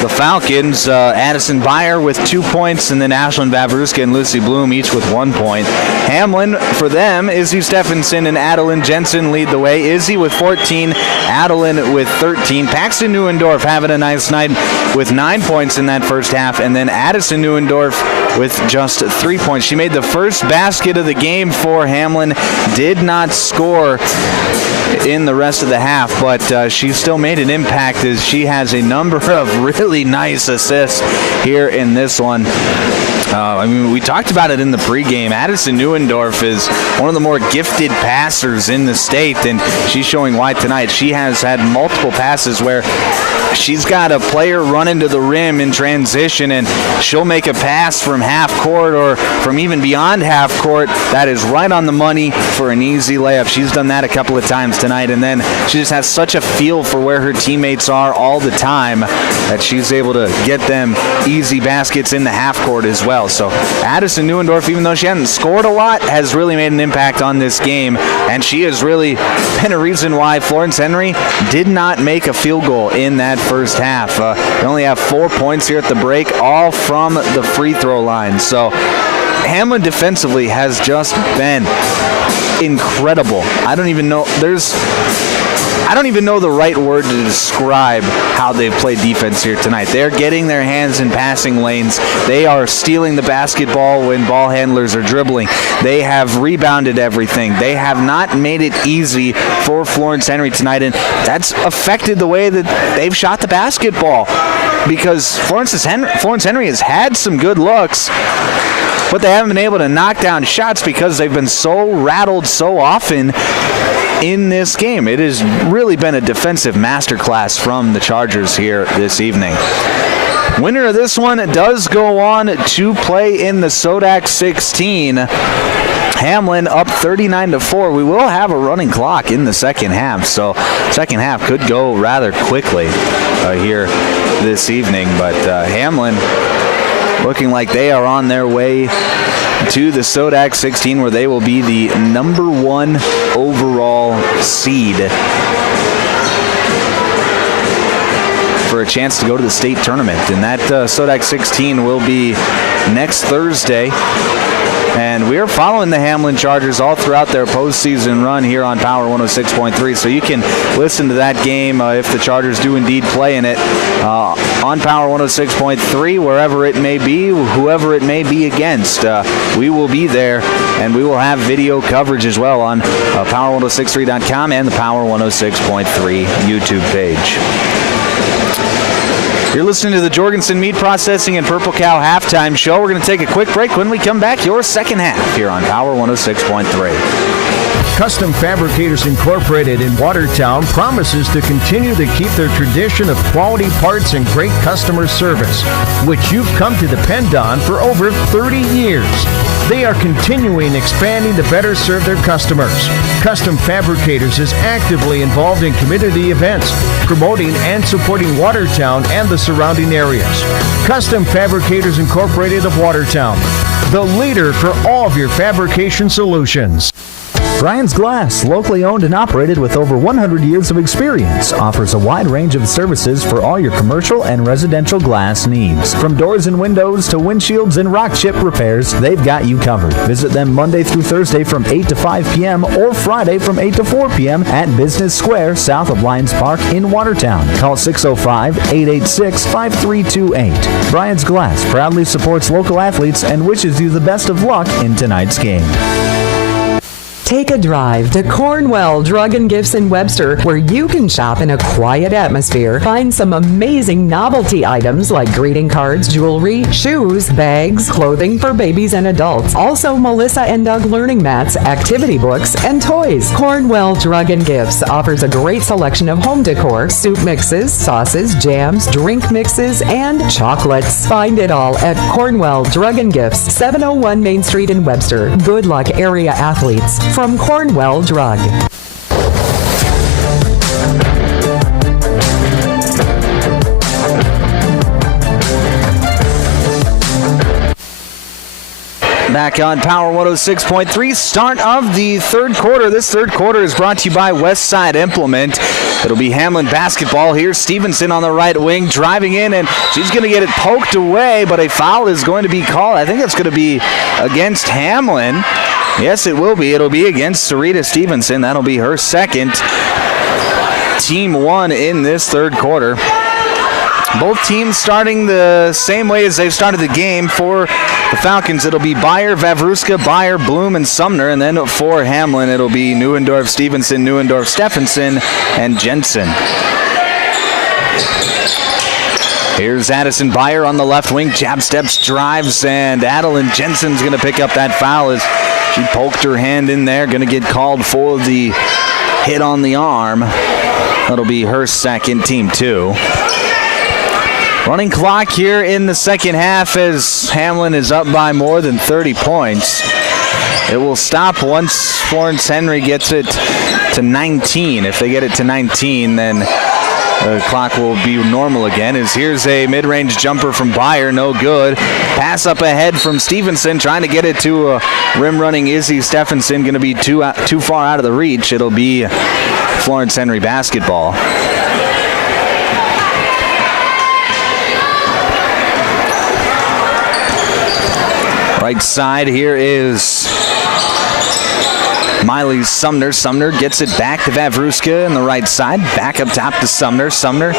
the Falcons. Addison Byer with 2 points, and then Ashlyn Vavruska and Lucy Bloom each with 1 point. Hamlin, for them, Izzy Stephenson and Adeline Jensen lead the way. Izzy with 14, Adeline with 13. Paxton Neuendorf having a nice night with 9 points in that first half, and then Addison Neuendorf with just 3 points. She made the first basket of the game for Hamlin, did not score in the rest of the half, but she still made an impact as she has a number of really nice assists here in this one. We talked about it in the pregame. Addison Neuendorf is one of the more gifted passers in the state, and she's showing why tonight. She has had multiple passes where she's got a player run into the rim in transition, and she'll make a pass from half court or from even beyond half court that is right on the money for an easy layup. She's done that a couple of times tonight, and then she just has such a feel for where her teammates are all the time that she's able to get them easy baskets in the half court as well. So Addison Neuendorf, even though she hasn't scored a lot, has really made an impact on this game, and she has really been a reason why Florence Henry did not make a field goal in that first half. They only have 4 points here at the break, all from the free throw line. So Hamlin defensively has just been incredible. I don't even know the right word to describe how they've played defense here tonight. They're getting their hands in passing lanes. They are stealing the basketball when ball handlers are dribbling. They have rebounded everything. They have not made it easy for Florence Henry tonight, and that's affected the way that they've shot the basketball, because Florence Henry has had some good looks, but they haven't been able to knock down shots because they've been so rattled so often in this game. It has really been a defensive masterclass from the Chargers here this evening. Winner of this one does go on to play in the Sodak 16. Hamlin up 39-4. We will have a running clock in the second half, so second half could go rather quickly here this evening. But Hamlin looking like they are on their way to the Sodak 16, where they will be the number 1 overall seed for a chance to go to the state tournament. And that Sodak 16 will be next Thursday. And we are following the Hamlin Chargers all throughout their postseason run here on Power 106.3. So you can listen to that game if the Chargers do indeed play in it on Power 106.3, wherever it may be, whoever it may be against. We will be there, and we will have video coverage as well on Power1063.com and the Power 106.3 YouTube page. You're listening to the Jorgensen Meat Processing and Purple Cow Halftime Show. We're going to take a quick break. When we come back, your second half here on Power 106.3. Custom Fabricators Incorporated in Watertown promises to continue to keep their tradition of quality parts and great customer service, which you've come to depend on for over 30 years. They are continuing expanding to better serve their customers. Custom Fabricators is actively involved in community events, promoting and supporting Watertown and the surrounding areas. Custom Fabricators Incorporated of Watertown, the leader for all of your fabrication solutions. Brian's Glass, locally owned and operated with over 100 years of experience, offers a wide range of services for all your commercial and residential glass needs. From doors and windows to windshields and rock chip repairs, they've got you covered. Visit them Monday through Thursday from 8 to 5 p.m. or Friday from 8 to 4 p.m. at Business Square, south of Lions Park in Watertown. Call 605-886-5328. Brian's Glass proudly supports local athletes and wishes you the best of luck in tonight's game. Take a drive to Cornwell Drug and Gifts in Webster, where you can shop in a quiet atmosphere, find some amazing novelty items like greeting cards, jewelry, shoes, bags, clothing for babies and adults. Also, Melissa and Doug learning mats, activity books, and toys. Cornwell Drug and Gifts offers a great selection of home decor, soup mixes, sauces, jams, drink mixes, and chocolates. Find it all at Cornwell Drug and Gifts, 701 Main Street in Webster. Good luck, area athletes. From Cornwell Drug. Back on Power 106.3, start of the third quarter. This third quarter is brought to you by Westside Implement. It'll be Hamlin basketball here. Stevenson on the right wing, driving in, and she's going to get it poked away, but a foul is going to be called. I think that's going to be against Hamlin. Yes, it will be. It'll be against Sarita Stevenson. That'll be her second. Team one in this third quarter. Both teams starting the same way as they've started the game. For the Falcons, it'll be Byer, Vavruska, Byer, Bloom, and Sumner. And then for Hamlin, it'll be Neuendorf, Stevenson, Neuendorf, Stephenson, and Jensen. Here's Addison Byer on the left wing. Jab steps, drives, and Adeline Jensen's going to pick up that foul as she poked her hand in there. Going to get called for the hit on the arm. That'll be her second, team 2. Running clock here in the second half as Hamlin is up by more than 30 points. It will stop once Florence Henry gets it to 19. If they get it to 19, then the clock will be normal again. As here's a mid-range jumper from Byer, no good. Pass up ahead from Stevenson, trying to get it to a rim-running Izzy Stephenson. Going to be too far out of the reach. It'll be Florence Henry basketball. Right side here is Miley Sumner. Sumner gets it back to Vavruska on the right side. Back up top to Sumner. Sumner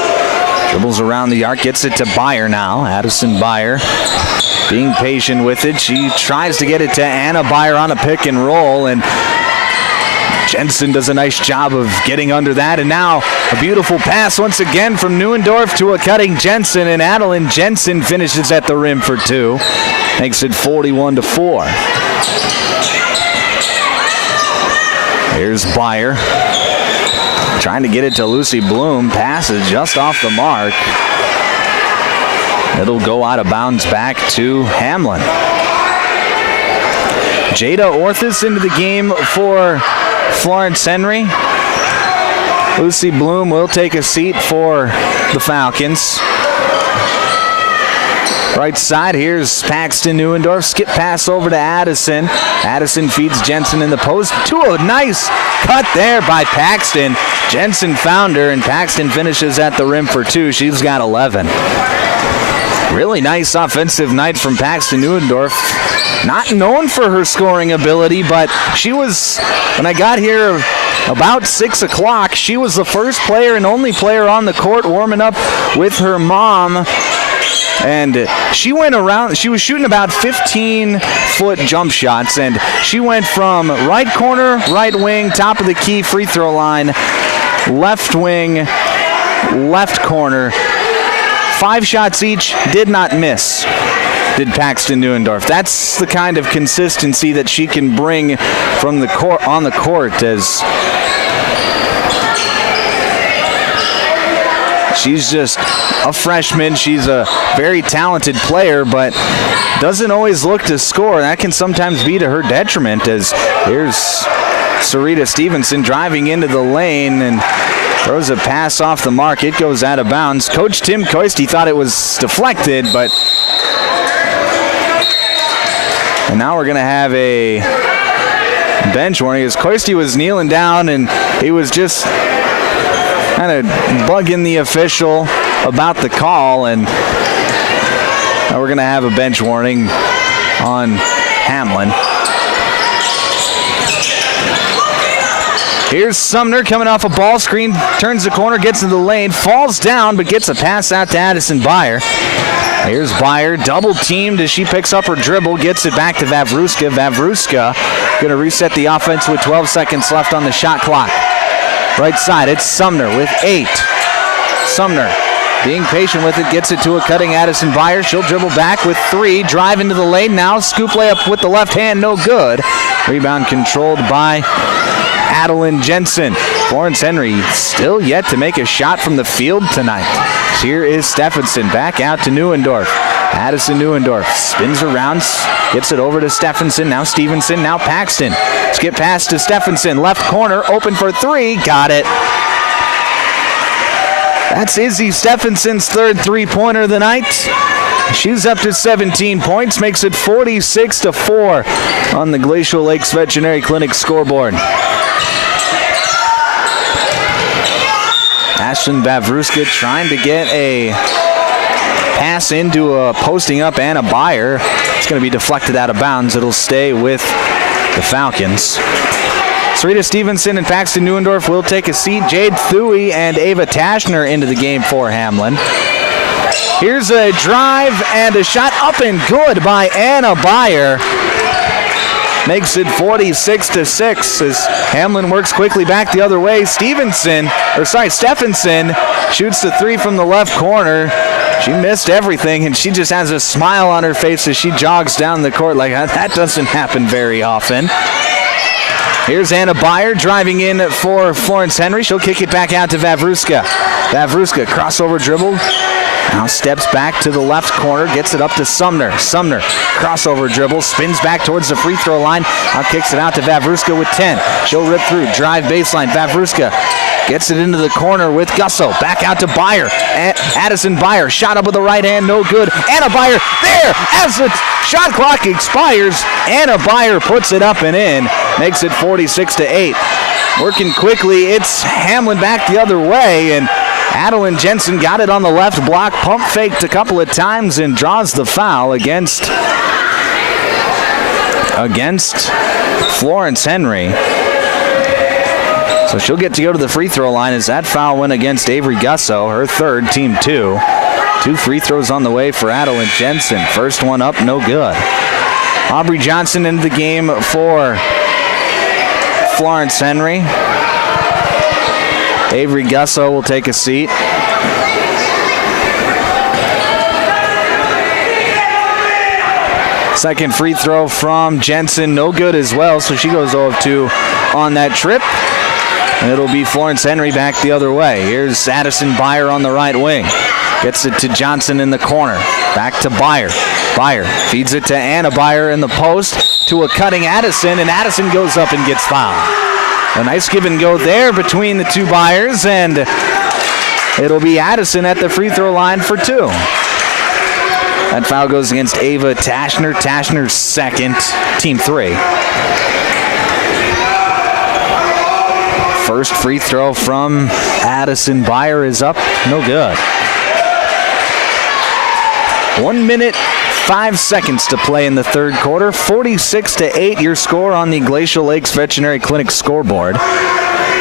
dribbles around the arc, gets it to Byer now. Addison Byer being patient with it. She tries to get it to Anna Byer on a pick and roll, and Jensen does a nice job of getting under that. And now a beautiful pass once again from Neuendorf to a cutting Jensen, and Adeline Jensen finishes at the rim for 2. Makes it 41-4. Here's Byer trying to get it to Lucy Bloom. Passes just off the mark. It'll go out of bounds back to Hamlin. Jada Orthus into the game for Florence Henry. Lucy Bloom will take a seat for the Falcons. Right side, here's Paxton Neuendorf. Skip pass over to Addison. Addison feeds Jensen in the post. To a nice cut there by Paxton. Jensen found her, and Paxton finishes at the rim for 2. She's got 11. Really nice offensive night from Paxton Neuendorf. Not known for her scoring ability, but she was, when I got here about 6 o'clock, she was the first player and only player on the court warming up with her mom. And she went around, she was shooting about 15-foot jump shots, and she went from right corner, right wing, top of the key, free throw line, left wing, left corner. 5 shots each, did not miss, did Paxton Neuendorf. That's the kind of consistency that she can bring from the court, on the court, as she's just a freshman. She's a very talented player, but doesn't always look to score. That can sometimes be to her detriment, as here's Sarita Stevenson driving into the lane and throws a pass off the mark. It goes out of bounds. Coach Tim Koisty thought it was deflected, but... And now we're going to have a bench warning, as Koisty was kneeling down and he was just kind of bugging the official about the call, and now we're going to have a bench warning on Hamlin. Here's Sumner coming off a ball screen, turns the corner, gets in the lane, falls down, but gets a pass out to Addison Byer. Here's Byer, double teamed as she picks up her dribble, gets it back to Vavruska. Vavruska going to reset the offense with 12 seconds left on the shot clock. Right side, it's Sumner with 8. Sumner being patient with it, gets it to a cutting Addison Byer. She'll dribble back with 3, drive into the lane now, scoop layup with the left hand, no good. Rebound controlled by Adeline Jensen. Florence Henry still yet to make a shot from the field tonight. Here is Stephenson, back out to Neuendorf. Addison Neuendorf spins around, gets it over to Stephenson, now Stevenson, now Paxton. Skip pass to Stephenson, left corner, open for 3, got it. That's Izzy Stephenson's third three-pointer of the night. She's up to 17 points, makes it 46-4 on the Glacial Lakes Veterinary Clinic scoreboard. Ashlyn Vavruska trying to get a pass into a posting up Anna Byer. It's going to be deflected out of bounds. It'll stay with the Falcons. Sarita Stevenson and Paxton Neuendorf will take a seat. Jade Thuy and Ava Tashner into the game for Hamlin. Here's a drive and a shot up and good by Anna Byer. makes it 46-6 as Hamlin works quickly back the other way. Stephenson shoots the three from the left corner. She missed everything, and she just has a smile on her face as she jogs down the court like that doesn't happen very often. Here's Anna Beyer driving in for Florence Henry. She'll kick it back out to Vavruska. Vavruska, crossover dribble. Now steps back to the left corner, gets it up to Sumner. Sumner, crossover dribble, spins back towards the free throw line. Now kicks it out to Vavruska with 10. She'll rip through, drive baseline. Vavruska gets it into the corner with Gusso. Back out to Beyer. Addison Beyer, shot up with the right hand, no good. Anna Beyer there as the shot clock expires. Anna Beyer puts it up and in, makes it 46-8. Working quickly, it's Hamlin back the other way, and Adeline Jensen got it on the left block, pump faked a couple of times and draws the foul against Florence Henry. So she'll get to go to the free throw line as that foul went against Avery Gusso, her third, team 2. 2 free throws on the way for Adeline Jensen. First one up, no good. Aubrey Johnson into the game for Florence Henry. Avery Gusso will take a seat. Second free throw from Jensen, no good as well, so she goes 0 of 2 on that trip. And it'll be Florence Henry back the other way. Here's Addison Beyer on the right wing. Gets it to Johnson in the corner. Back to Beyer. Beyer feeds it to Anna Beyer in the post to a cutting Addison, and Addison goes up and gets fouled. A nice give and go there between the two Beyers, and it'll be Addison at the free throw line for 2. That foul goes against Ava Tashner. Tashner's second, team 3. First free throw from Addison Beyer is up, no good. 1 minute, 5 seconds to play in the third quarter. 46-8 your score on the Glacial Lakes Veterinary Clinic scoreboard.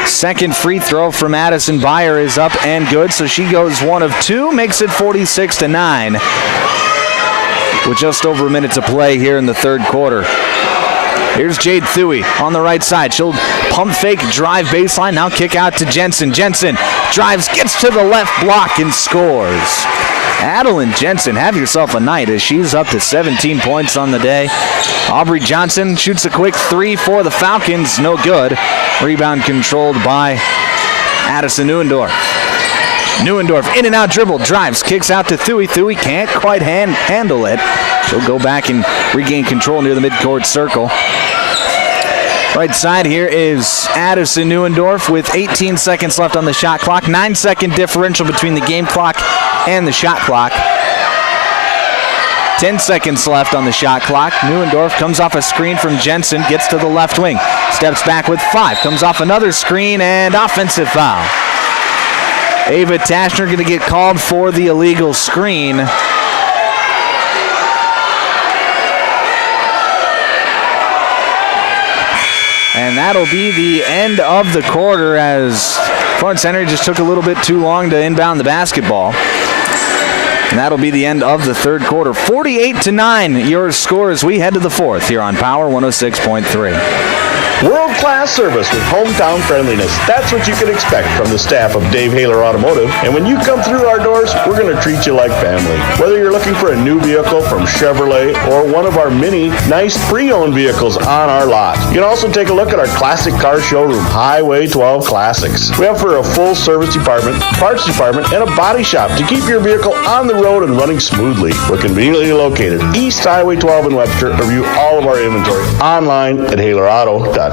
Second free throw from Addison Beyer is up and good, so she goes 1 of 2, makes it 46-9. With just over a minute to play here in the third quarter. Here's Jade Thuy on the right side. She'll pump fake, drive baseline, now kick out to Jensen. Jensen drives, gets to the left block and scores. Adeline Jensen, have yourself a night as she's up to 17 points on the day. Aubrey Johnson shoots a quick 3 for the Falcons, no good. Rebound controlled by Addison Neuendorf. Neuendorf in and out dribble, drives, kicks out to Thuy. Thuy can't quite handle it. She'll go back and regain control near the midcourt circle. Right side here is Addison Neuendorf with 18 seconds left on the shot clock. 9-second differential between the game clock and the shot clock. 10 seconds left on the shot clock. Neuendorf comes off a screen from Jensen, gets to the left wing. Steps back with 5, comes off another screen, and offensive foul. Ava Tashner going to get called for the illegal screen. And that'll be the end of the quarter as Florence Henry just took a little bit too long to inbound the basketball. And that'll be the end of the third quarter. 48-9 your score as we head to the fourth here on Power 106.3. World-class service with hometown friendliness. That's what you can expect from the staff of Dave Haler Automotive. And when you come through our doors, we're going to treat you like family. Whether you're looking for a new vehicle from Chevrolet or one of our many nice pre-owned vehicles on our lot. You can also take a look at our classic car showroom, Highway 12 Classics. We offer a full service department, parts department, and a body shop to keep your vehicle on the road and running smoothly. We're conveniently located East Highway 12 in Webster. Review all of our inventory online at HalerAuto.com.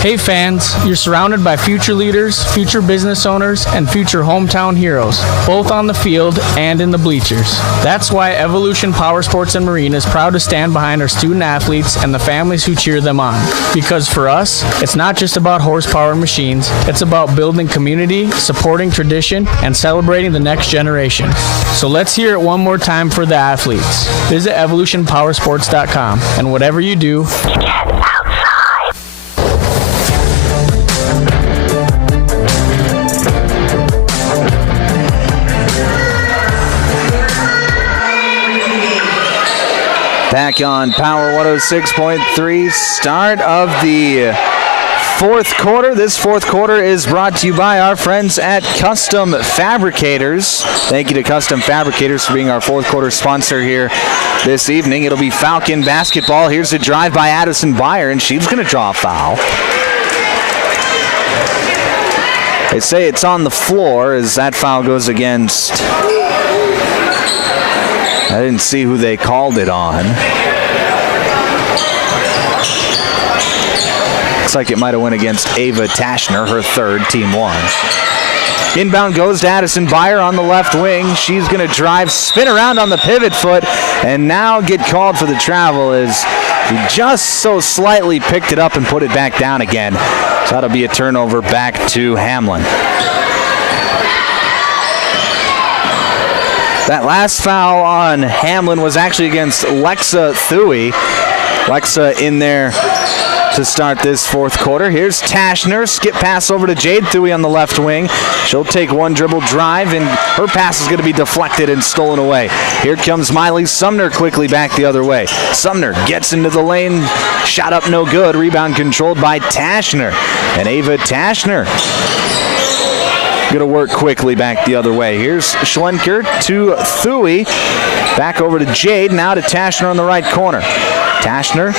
Hey fans, you're surrounded by future leaders, future business owners, and future hometown heroes, both on the field and in the bleachers. That's why Evolution Power Sports and Marine is proud to stand behind our student athletes and the families who cheer them on. Because for us, it's not just about horsepower and machines, it's about building community, supporting tradition, and celebrating the next generation. So let's hear it one more time for the athletes. Visit evolutionpowersports.com, and whatever you do, Back on Power 106.3, start of the fourth quarter. This fourth quarter is brought to you by our friends at Custom Fabricators. Thank you to Custom Fabricators for being our fourth quarter sponsor here this evening. It'll be Falcon basketball. Here's a drive by Addison Beyer, and she's going to draw a foul. They say it's on the floor as that foul goes against... I didn't see who they called it on. Looks like it might have went against Ava Tashner, her third, team 1. Inbound goes to Addison Beyer on the left wing. She's going to drive, spin around on the pivot foot, and now get called for the travel as he just so slightly picked it up and put it back down again. So that'll be a turnover back to Hamlin. That last foul on Hamlin was actually against Lexa Thuy. Lexa in there to start this fourth quarter. Here's Tashner. Skip pass over to Jade Thuy on the left wing. She'll take one dribble drive, and her pass is going to be deflected and stolen away. Here comes Miley Sumner quickly back the other way. Sumner gets into the lane. Shot up no good. Rebound controlled by Tashner. And Ava Tashner going to work quickly back the other way. Here's Schlenker to Thuy. Back over to Jade. Now to Tashner on the right corner. Tashner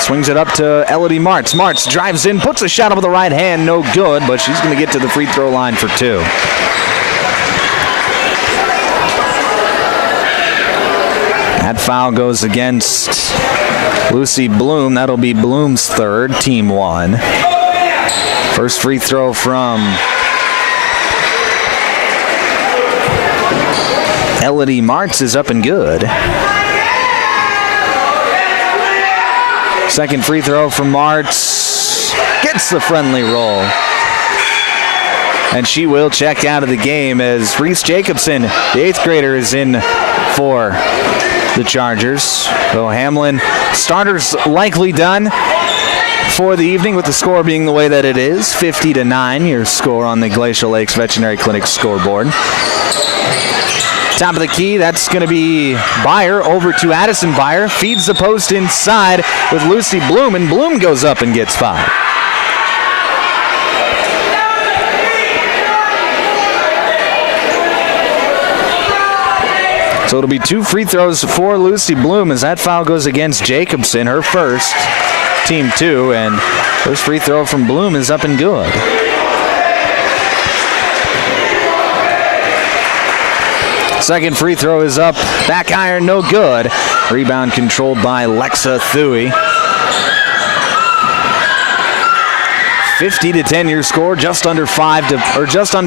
swings it up to Elodie Martz. Martz drives in, puts a shot up with the right hand. No good, but she's going to get to the free throw line for 2. That foul goes against Lucy Bloom. That'll be Bloom's third, team 1. First free throw from Elodie Martz is up and good. Second free throw from Martz. Gets the friendly roll. And she will check out of the game as Reese Jacobson, the 8th grader, is in for the Chargers. So Hamlin, starters likely done for the evening, with the score being the way that it is. 50-9, your score on the Glacial Lakes Veterinary Clinic scoreboard. Top of the key, that's going to be Beyer over to Addison Beyer. Feeds the post inside with Lucy Bloom, and Bloom goes up and gets fouled. So it'll be 2 free throws for Lucy Bloom as that foul goes against Jacobson, her first, team 2, and first free throw from Bloom is up and good. Second free throw is up. Back iron, no good. Rebound controlled by Lexa Thuy. 50-10 your score. Just under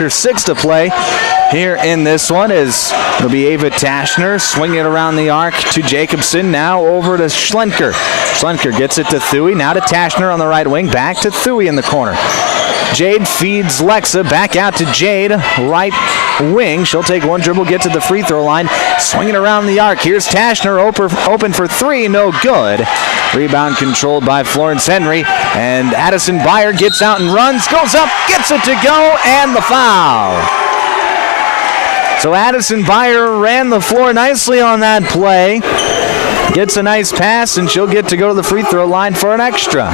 6 to play here in this one. As it'll be Ava Tashner swinging it around the arc to Jacobson. Now over to Schlenker. Schlenker gets it to Thuy. Now to Tashner on the right wing. Back to Thuy in the corner. Jade feeds Lexa back out to Jade, right wing. She'll take one dribble, get to the free throw line, swinging around the arc. Here's Tashner open for 3, no good. Rebound controlled by Florence Henry, and Addison Beyer gets out and runs, goes up, gets it to go, and the foul. So Addison Beyer ran the floor nicely on that play. Gets a nice pass, and she'll get to go to the free throw line for an extra.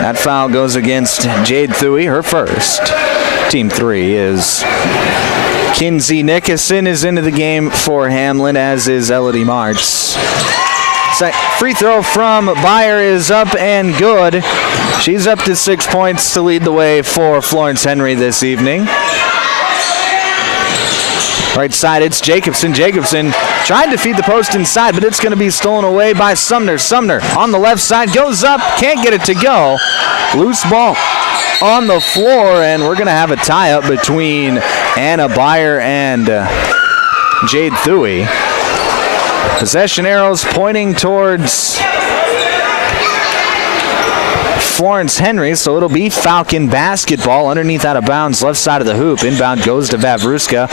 That foul goes against Jade Thuy, her first. Team 3 is Kinsey Nickerson is into the game for Hamlin, as is Elodie Martz. Free throw from Beyer is up and good. She's up to 6 points to lead the way for Florence Henry this evening. Right side, it's Jacobson. Jacobson tried to feed the post inside, but it's going to be stolen away by Sumner. Sumner on the left side, goes up, can't get it to go. Loose ball on the floor, and we're going to have a tie-up between Anna Beyer and Jade Thuy. Possession arrows pointing towards Florence Henry, so it'll be Falcon basketball underneath out of bounds, left side of the hoop. Inbound goes to Vavruska.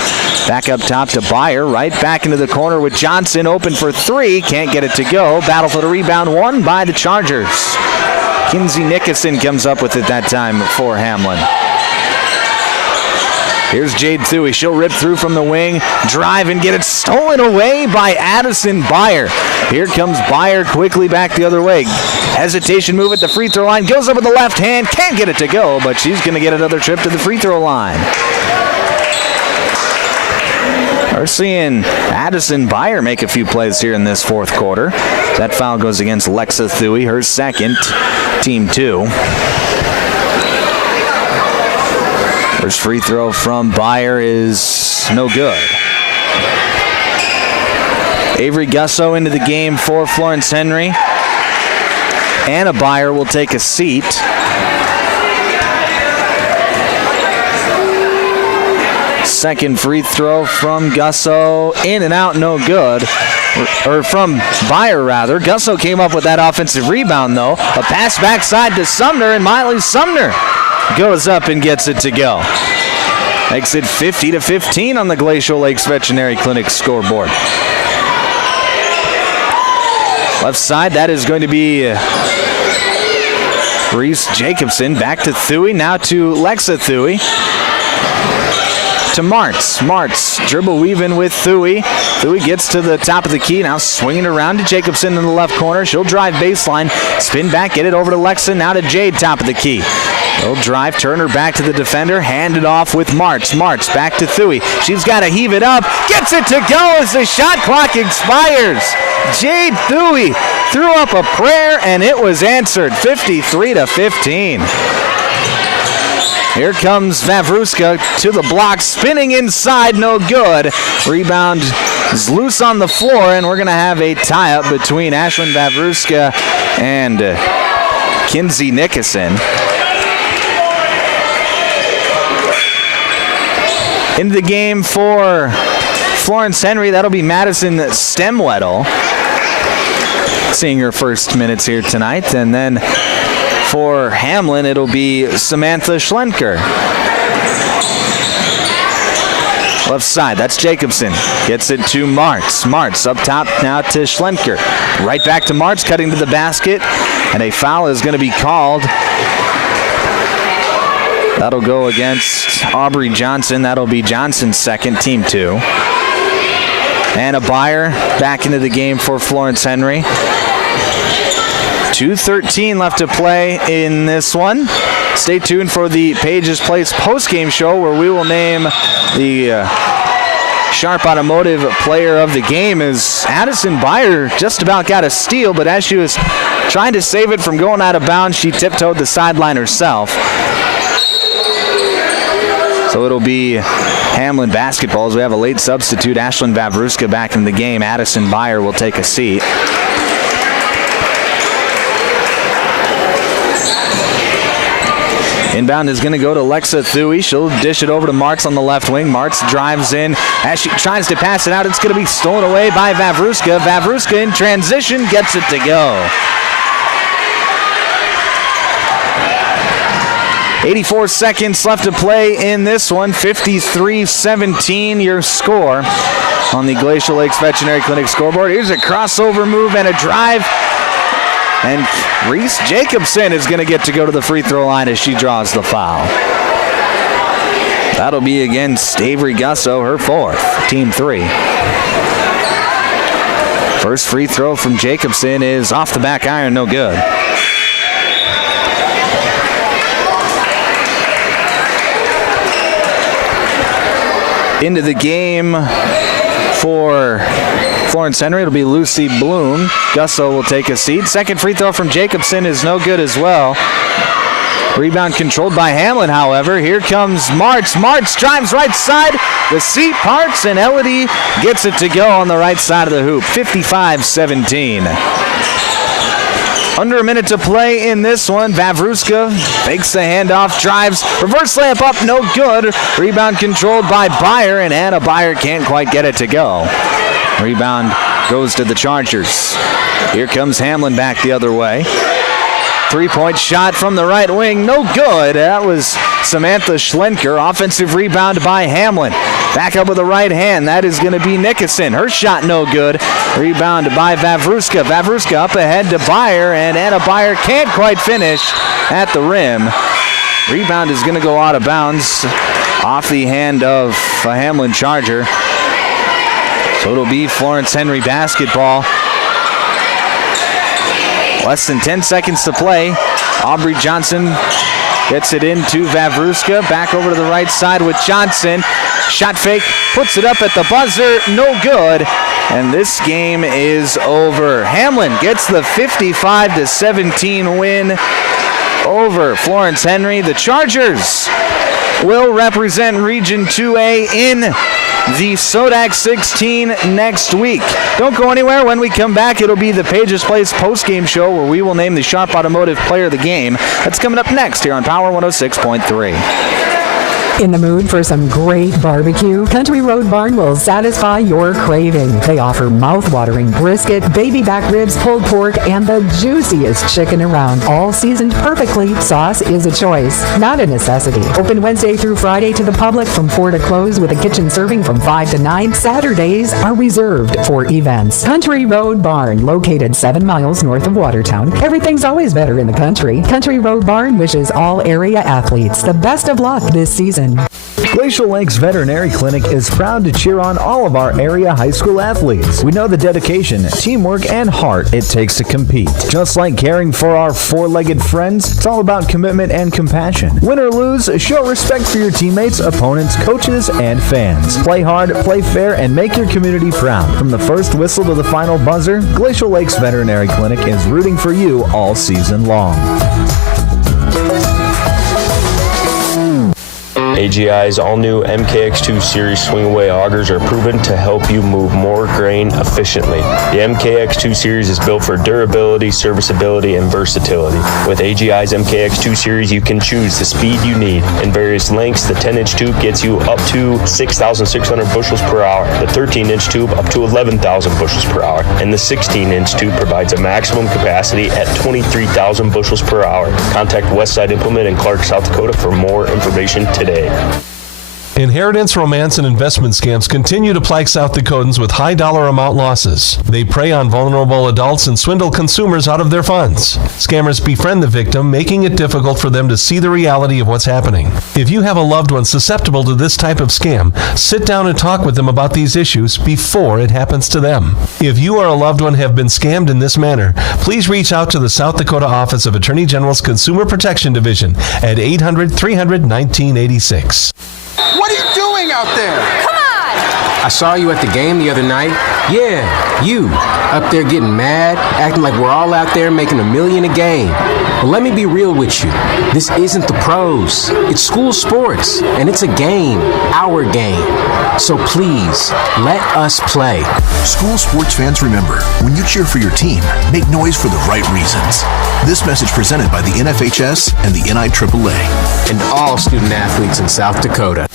Back up top to Beyer, right back into the corner with Johnson open for 3. Can't get it to go. Battle for the rebound won by the Chargers. Kinsey Nickerson comes up with it that time for Hamlin. Here's Jade Thuy. She'll rip through from the wing, drive and get it stolen away by Addison Byer. Here comes Byer quickly back the other way. Hesitation move at the free throw line. Goes up with the left hand. Can't get it to go, but she's going to get another trip to the free throw line. We're seeing Addison Byer make a few plays here in this fourth quarter. That foul goes against Lexa Thuy, her second, team 2. First free throw from Byer is no good. Avery Gusso into the game for Florence Henry. Anna Byer will take a seat. Second free throw from Gusso, in and out, no good. Or from Byer, rather. Gusso came up with that offensive rebound, though. A pass backside to Sumner, and Miley Sumner goes up and gets it to go. Makes it 50-15 on the Glacial Lakes Veterinary Clinic scoreboard. Left side, that is going to be Reese Jacobson. Back to Thuy, now to Lexa Thuy. To Martz. Martz dribble weaving with Thuy. Thuy gets to the top of the key, now swinging around to Jacobson in the left corner. She'll drive baseline, spin back, get it over to Lexa, now to Jade, top of the key. She'll drive, turn her back to the defender, hand it off with Martz. Martz back to Thuy. She's got to heave it up, gets it to go as the shot clock expires. Jade Thuy threw up a prayer and it was answered, 53-15. Here comes Vavruska to the block, spinning inside, no good. Rebound is loose on the floor, and we're going to have a tie-up between Ashlyn Vavruska and Kinsey Nickerson. Into the game for Florence Henry, that'll be Madison Stemwedel, seeing her first minutes here tonight, and then for Hamlin, it'll be Samantha Schlenker. Left side, that's Jacobson. Gets it to Martz. Martz up top now to Schlenker. Right back to Martz, cutting to the basket. And a foul is going to be called. That'll go against Aubrey Johnson. That'll be Johnson's second, team 2. Anna Byer back into the game for Florence Henry. 2:13 left to play in this one. Stay tuned for the Pages Place postgame show where we will name the Sharp Automotive player of the game. As Addison Byer just about got a steal, but as she was trying to save it from going out of bounds, she tiptoed the sideline herself. So it'll be Hamlin basketball as we have a late substitute. Ashlyn Vavruska back in the game. Addison Byer will take a seat. Inbound is going to go to Lexa Thuy. She'll dish it over to Martz on the left wing. Martz drives in. As she tries to pass it out, it's going to be stolen away by Vavruska. Vavruska in transition gets it to go. 84 seconds left to play in this one. 53-17 your score on the Glacial Lakes Veterinary Clinic scoreboard. Here's a crossover move and a drive. And Reese Jacobson is going to get to go to the free throw line as she draws the foul. That'll be against Avery Gusso, her fourth, team 3. First free throw from Jacobson is off the back iron, no good. Into the game for Florence Henry, it'll be Lucy Bloom. Gusso will take a seat. Second free throw from Jacobson is no good as well. Rebound controlled by Hamlin, however. Here comes Martz. Martz drives right side. The seat parts, and Elodie gets it to go on the right side of the hoop. 55-17. Under a minute to play in this one. Vavruska fakes the handoff, drives, reverse layup up, no good. Rebound controlled by Byer, and Anna Byer can't quite get it to go. Rebound goes to the Chargers. Here comes Hamlin back the other way. Three-point shot from the right wing, no good. That was Samantha Schlenker. Offensive rebound by Hamlin. Back up with the right hand. That is going to be Nickerson. Her shot no good. Rebound by Vavruska. Vavruska up ahead to Byer, and Anna Byer can't quite finish at the rim. Rebound is going to go out of bounds off the hand of a Hamlin Charger. So it'll be Florence Henry basketball. Less than 10 seconds to play. Aubrey Johnson gets it into Vavruska. Back over to the right side with Johnson. Shot fake, puts it up at the buzzer, no good. And this game is over. Hamlin gets the 55-17 win over Florence Henry. The Chargers will represent Region 2A in the Sodak 16 next week. Don't go anywhere. When we come back, it'll be the Pages Place postgame show where we will name the Sharp Automotive Player of the Game. That's coming up next here on Power 106.3. In the mood for some great barbecue? Country Road Barn will satisfy your craving. They offer mouth-watering brisket, baby back ribs, pulled pork, and the juiciest chicken around. All seasoned perfectly. Sauce is a choice, not a necessity. Open Wednesday through Friday to the public from 4 to close with a kitchen serving from 5 to 9. Saturdays are reserved for events. Country Road Barn, located 7 miles north of Watertown. Everything's always better in the country. Country Road Barn wishes all area athletes the best of luck this season. Glacial Lakes Veterinary Clinic is proud to cheer on all of our area high school athletes. We know the dedication, teamwork, and heart it takes to compete. Just like caring for our four-legged friends, it's all about commitment and compassion. Win or lose, show respect for your teammates, opponents, coaches, and fans. Play hard, play fair, and make your community proud. From the first whistle to the final buzzer, Glacial Lakes Veterinary Clinic is rooting for you all season long. AGI's all-new MKX2 Series swing-away augers are proven to help you move more grain efficiently. The MKX2 Series is built for durability, serviceability, and versatility. With AGI's MKX2 Series, you can choose the speed you need. In various lengths, the 10-inch tube gets you up to 6,600 bushels per hour, the 13-inch tube up to 11,000 bushels per hour, and the 16-inch tube provides a maximum capacity at 23,000 bushels per hour. Contact Westside Implement in Clark, South Dakota for more information today. Inheritance, romance, and investment scams continue to plague South Dakotans with high dollar amount losses. They prey on vulnerable adults and swindle consumers out of their funds. Scammers befriend the victim, making it difficult for them to see the reality of what's happening. If you have a loved one susceptible to this type of scam, sit down and talk with them about these issues before it happens to them. If you or a loved one have been scammed in this manner, please reach out to the South Dakota Office of Attorney General's Consumer Protection Division at 800-300-1986. What are you doing out there? Come on! I saw you at the game the other night. Yeah, you. Up there getting mad, acting like we're all out there making $1 million a game. Well, let me be real with you. This isn't the pros. It's school sports, and it's a game. Our game. So please, let us play. School sports fans, remember, when you cheer for your team, make noise for the right reasons. This message presented by the NFHS and the NIAAA. And all student athletes in South Dakota.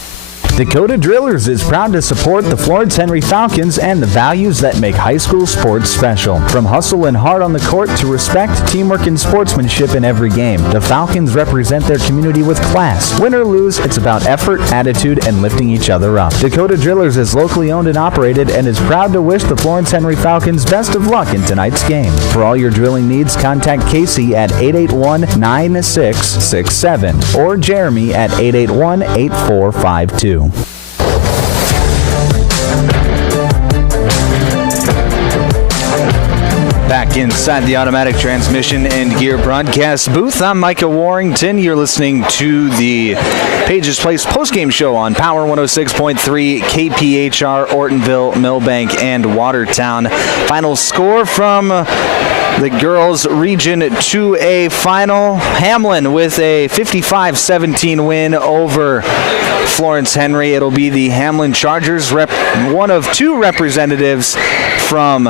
Dakota Drillers is proud to support the Florence Henry Falcons and the values that make high school sports special. From hustle and heart on the court to respect, teamwork, and sportsmanship in every game, the Falcons represent their community with class. Win or lose, it's about effort, attitude, and lifting each other up. Dakota Drillers is locally owned and operated and is proud to wish the Florence Henry Falcons best of luck in tonight's game. For all your drilling needs, contact Casey at 881-9667 or Jeremy at 881-8452. Back inside the automatic transmission and gear broadcast booth, I'm Micah Warrington. You're listening to the Pages Place postgame show on Power 106.3, KPHR, Ortonville, Millbank, and Watertown. Final score from the girls' Region 2A final. Hamlin with a 55-17 win over Florence Henry. It'll be the Hamlin Chargers, one of two representatives from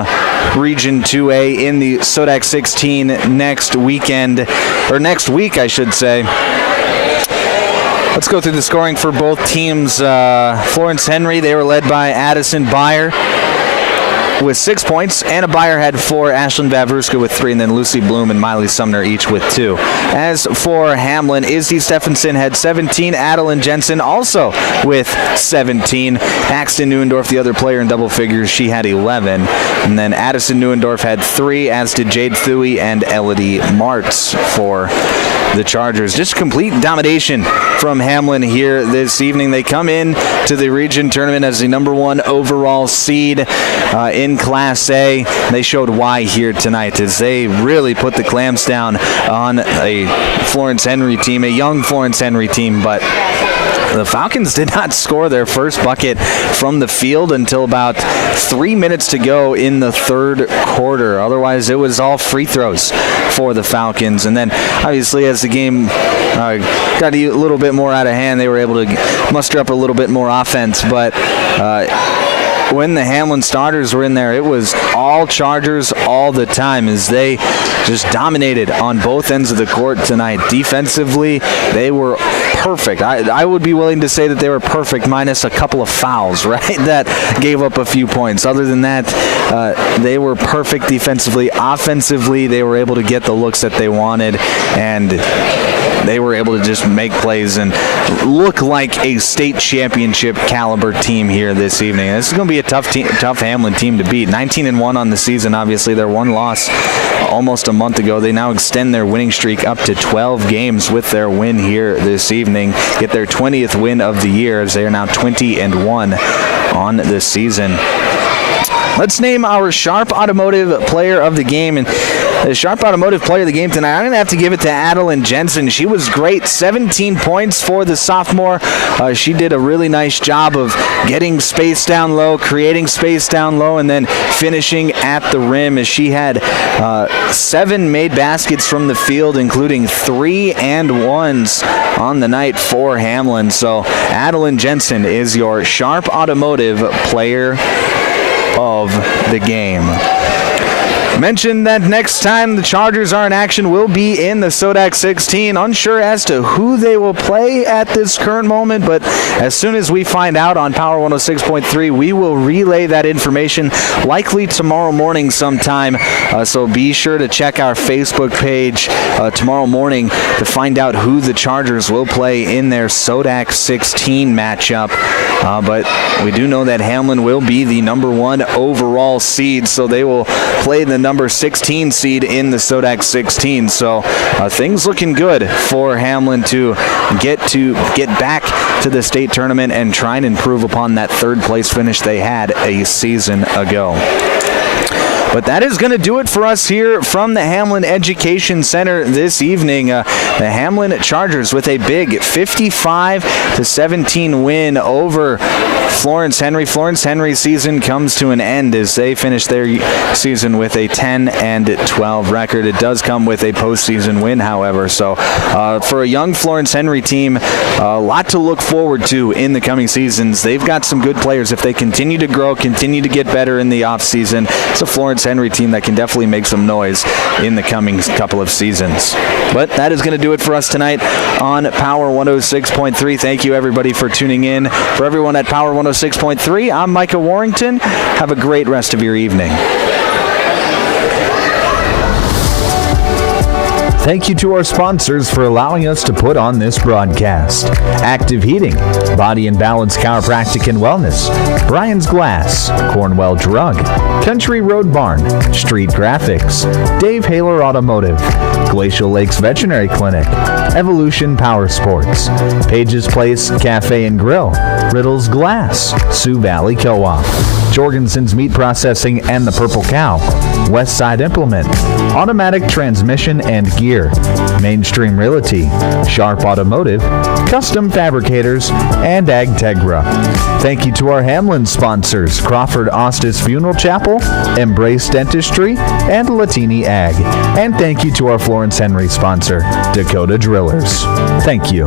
Region 2A in the Sodak 16 next week, I should say. Let's go through the scoring for both teams. Florence Henry, they were led by Addison Byer with 6 points. Anna Byer had 4, Ashlyn Vavruska with 3, and then Lucy Bloom and Miley Sumner each with 2. As for Hamlin, Izzy Stephenson had 17, Adeline Jensen also with 17. Paxton Neuendorf, the other player in double figures, she had 11. And then Addison Neuendorf had 3, as did Jade Thuey and Elodie Martz for the Chargers. Just complete domination from Hamlin here this evening. They come in to the region tournament as the number 1 overall seed in Class A. They showed why here tonight as they really put the clamps down on a Florence Henry team, a young Florence Henry team, but the Falcons did not score their first bucket from the field until about 3 minutes to go in the third quarter. Otherwise, it was all free throws for the Falcons. And then, obviously, as the game got a little bit more out of hand, they were able to muster up a little bit more offense. But when the Hamlin starters were in there, it was all Chargers all the time as they just dominated on both ends of the court tonight. Defensively, they were perfect. I would be willing to say that they were perfect minus a couple of fouls, right, that gave up a few points. Other than that, they were perfect defensively. Offensively, they were able to get the looks that they wanted, and they were able to just make plays and look like a state championship caliber team here this evening. This is going to be a tough Hamlin team to beat. 19-1 on the season. Obviously, their one loss almost a month ago. They now extend their winning streak up to 12 games with their win here this evening. Get their 20th win of the year as they are now 20-1 on the season. Let's name our Sharp Automotive Player of the Game. And the Sharp Automotive Player of the Game tonight, I'm going to have to give it to Adeline Jensen. She was great. 17 points for the sophomore. She did a really nice job of getting space down low, creating space down low, and then finishing at the rim as she had 7 made baskets from the field, including 3 and 1s on the night for Hamlin. So Adeline Jensen is your Sharp Automotive Player of the Game. Mentioned that next time the Chargers are in action will be in the Sodak 16. Unsure as to who they will play at this current moment, but as soon as we find out on Power 106.3, we will relay that information likely tomorrow morning sometime. So be sure to check our Facebook page tomorrow morning to find out who the Chargers will play in their Sodak 16 matchup. But we do know that Hamlin will be the number 1 overall seed, so they will play the number 16 seed in the Sodak 16. So things looking good for Hamlin to get back to the state tournament and try and improve upon that third place finish they had a season ago. But that is going to do it for us here from the Hamlin Education Center this evening. The Hamlin Chargers with a big 55-17 win over Florence Henry. Florence Henry's season comes to an end as they finish their season with a 10-12 record. It does come with a postseason win, however. So for a young Florence Henry team, a lot to look forward to in the coming seasons. They've got some good players. If they continue to grow, continue to get better in the offseason, it's a Florence Henry team that can definitely make some noise in the coming couple of seasons. But that is going to do it for us tonight on Power 106.3. Thank you, everybody, for tuning in. For everyone at Power 106.3, I'm Micah Warrington. Have a great rest of your evening. Thank you to our sponsors for allowing us to put on this broadcast. Active Heating, Body and Balance Chiropractic and Wellness, Brian's Glass, Cornwell Drug, Country Road Barn, Street Graphics, Dave Haler Automotive, Glacial Lakes Veterinary Clinic, Evolution Power Sports, Page's Place Cafe and Grill, Riddle's Glass, Sioux Valley Co-op, Jorgensen's Meat Processing and the Purple Cow, Westside Implement, Automatic Transmission and Gear, Mainstream Realty, Sharp Automotive, Custom Fabricators, and AgTegra. Thank you to our Hamlin sponsors, Crawford Ostis Funeral Chapel, Embrace Dentistry, and Latini Ag. And thank you to our Florence Henry sponsor, Dakota Drillers. Thank you.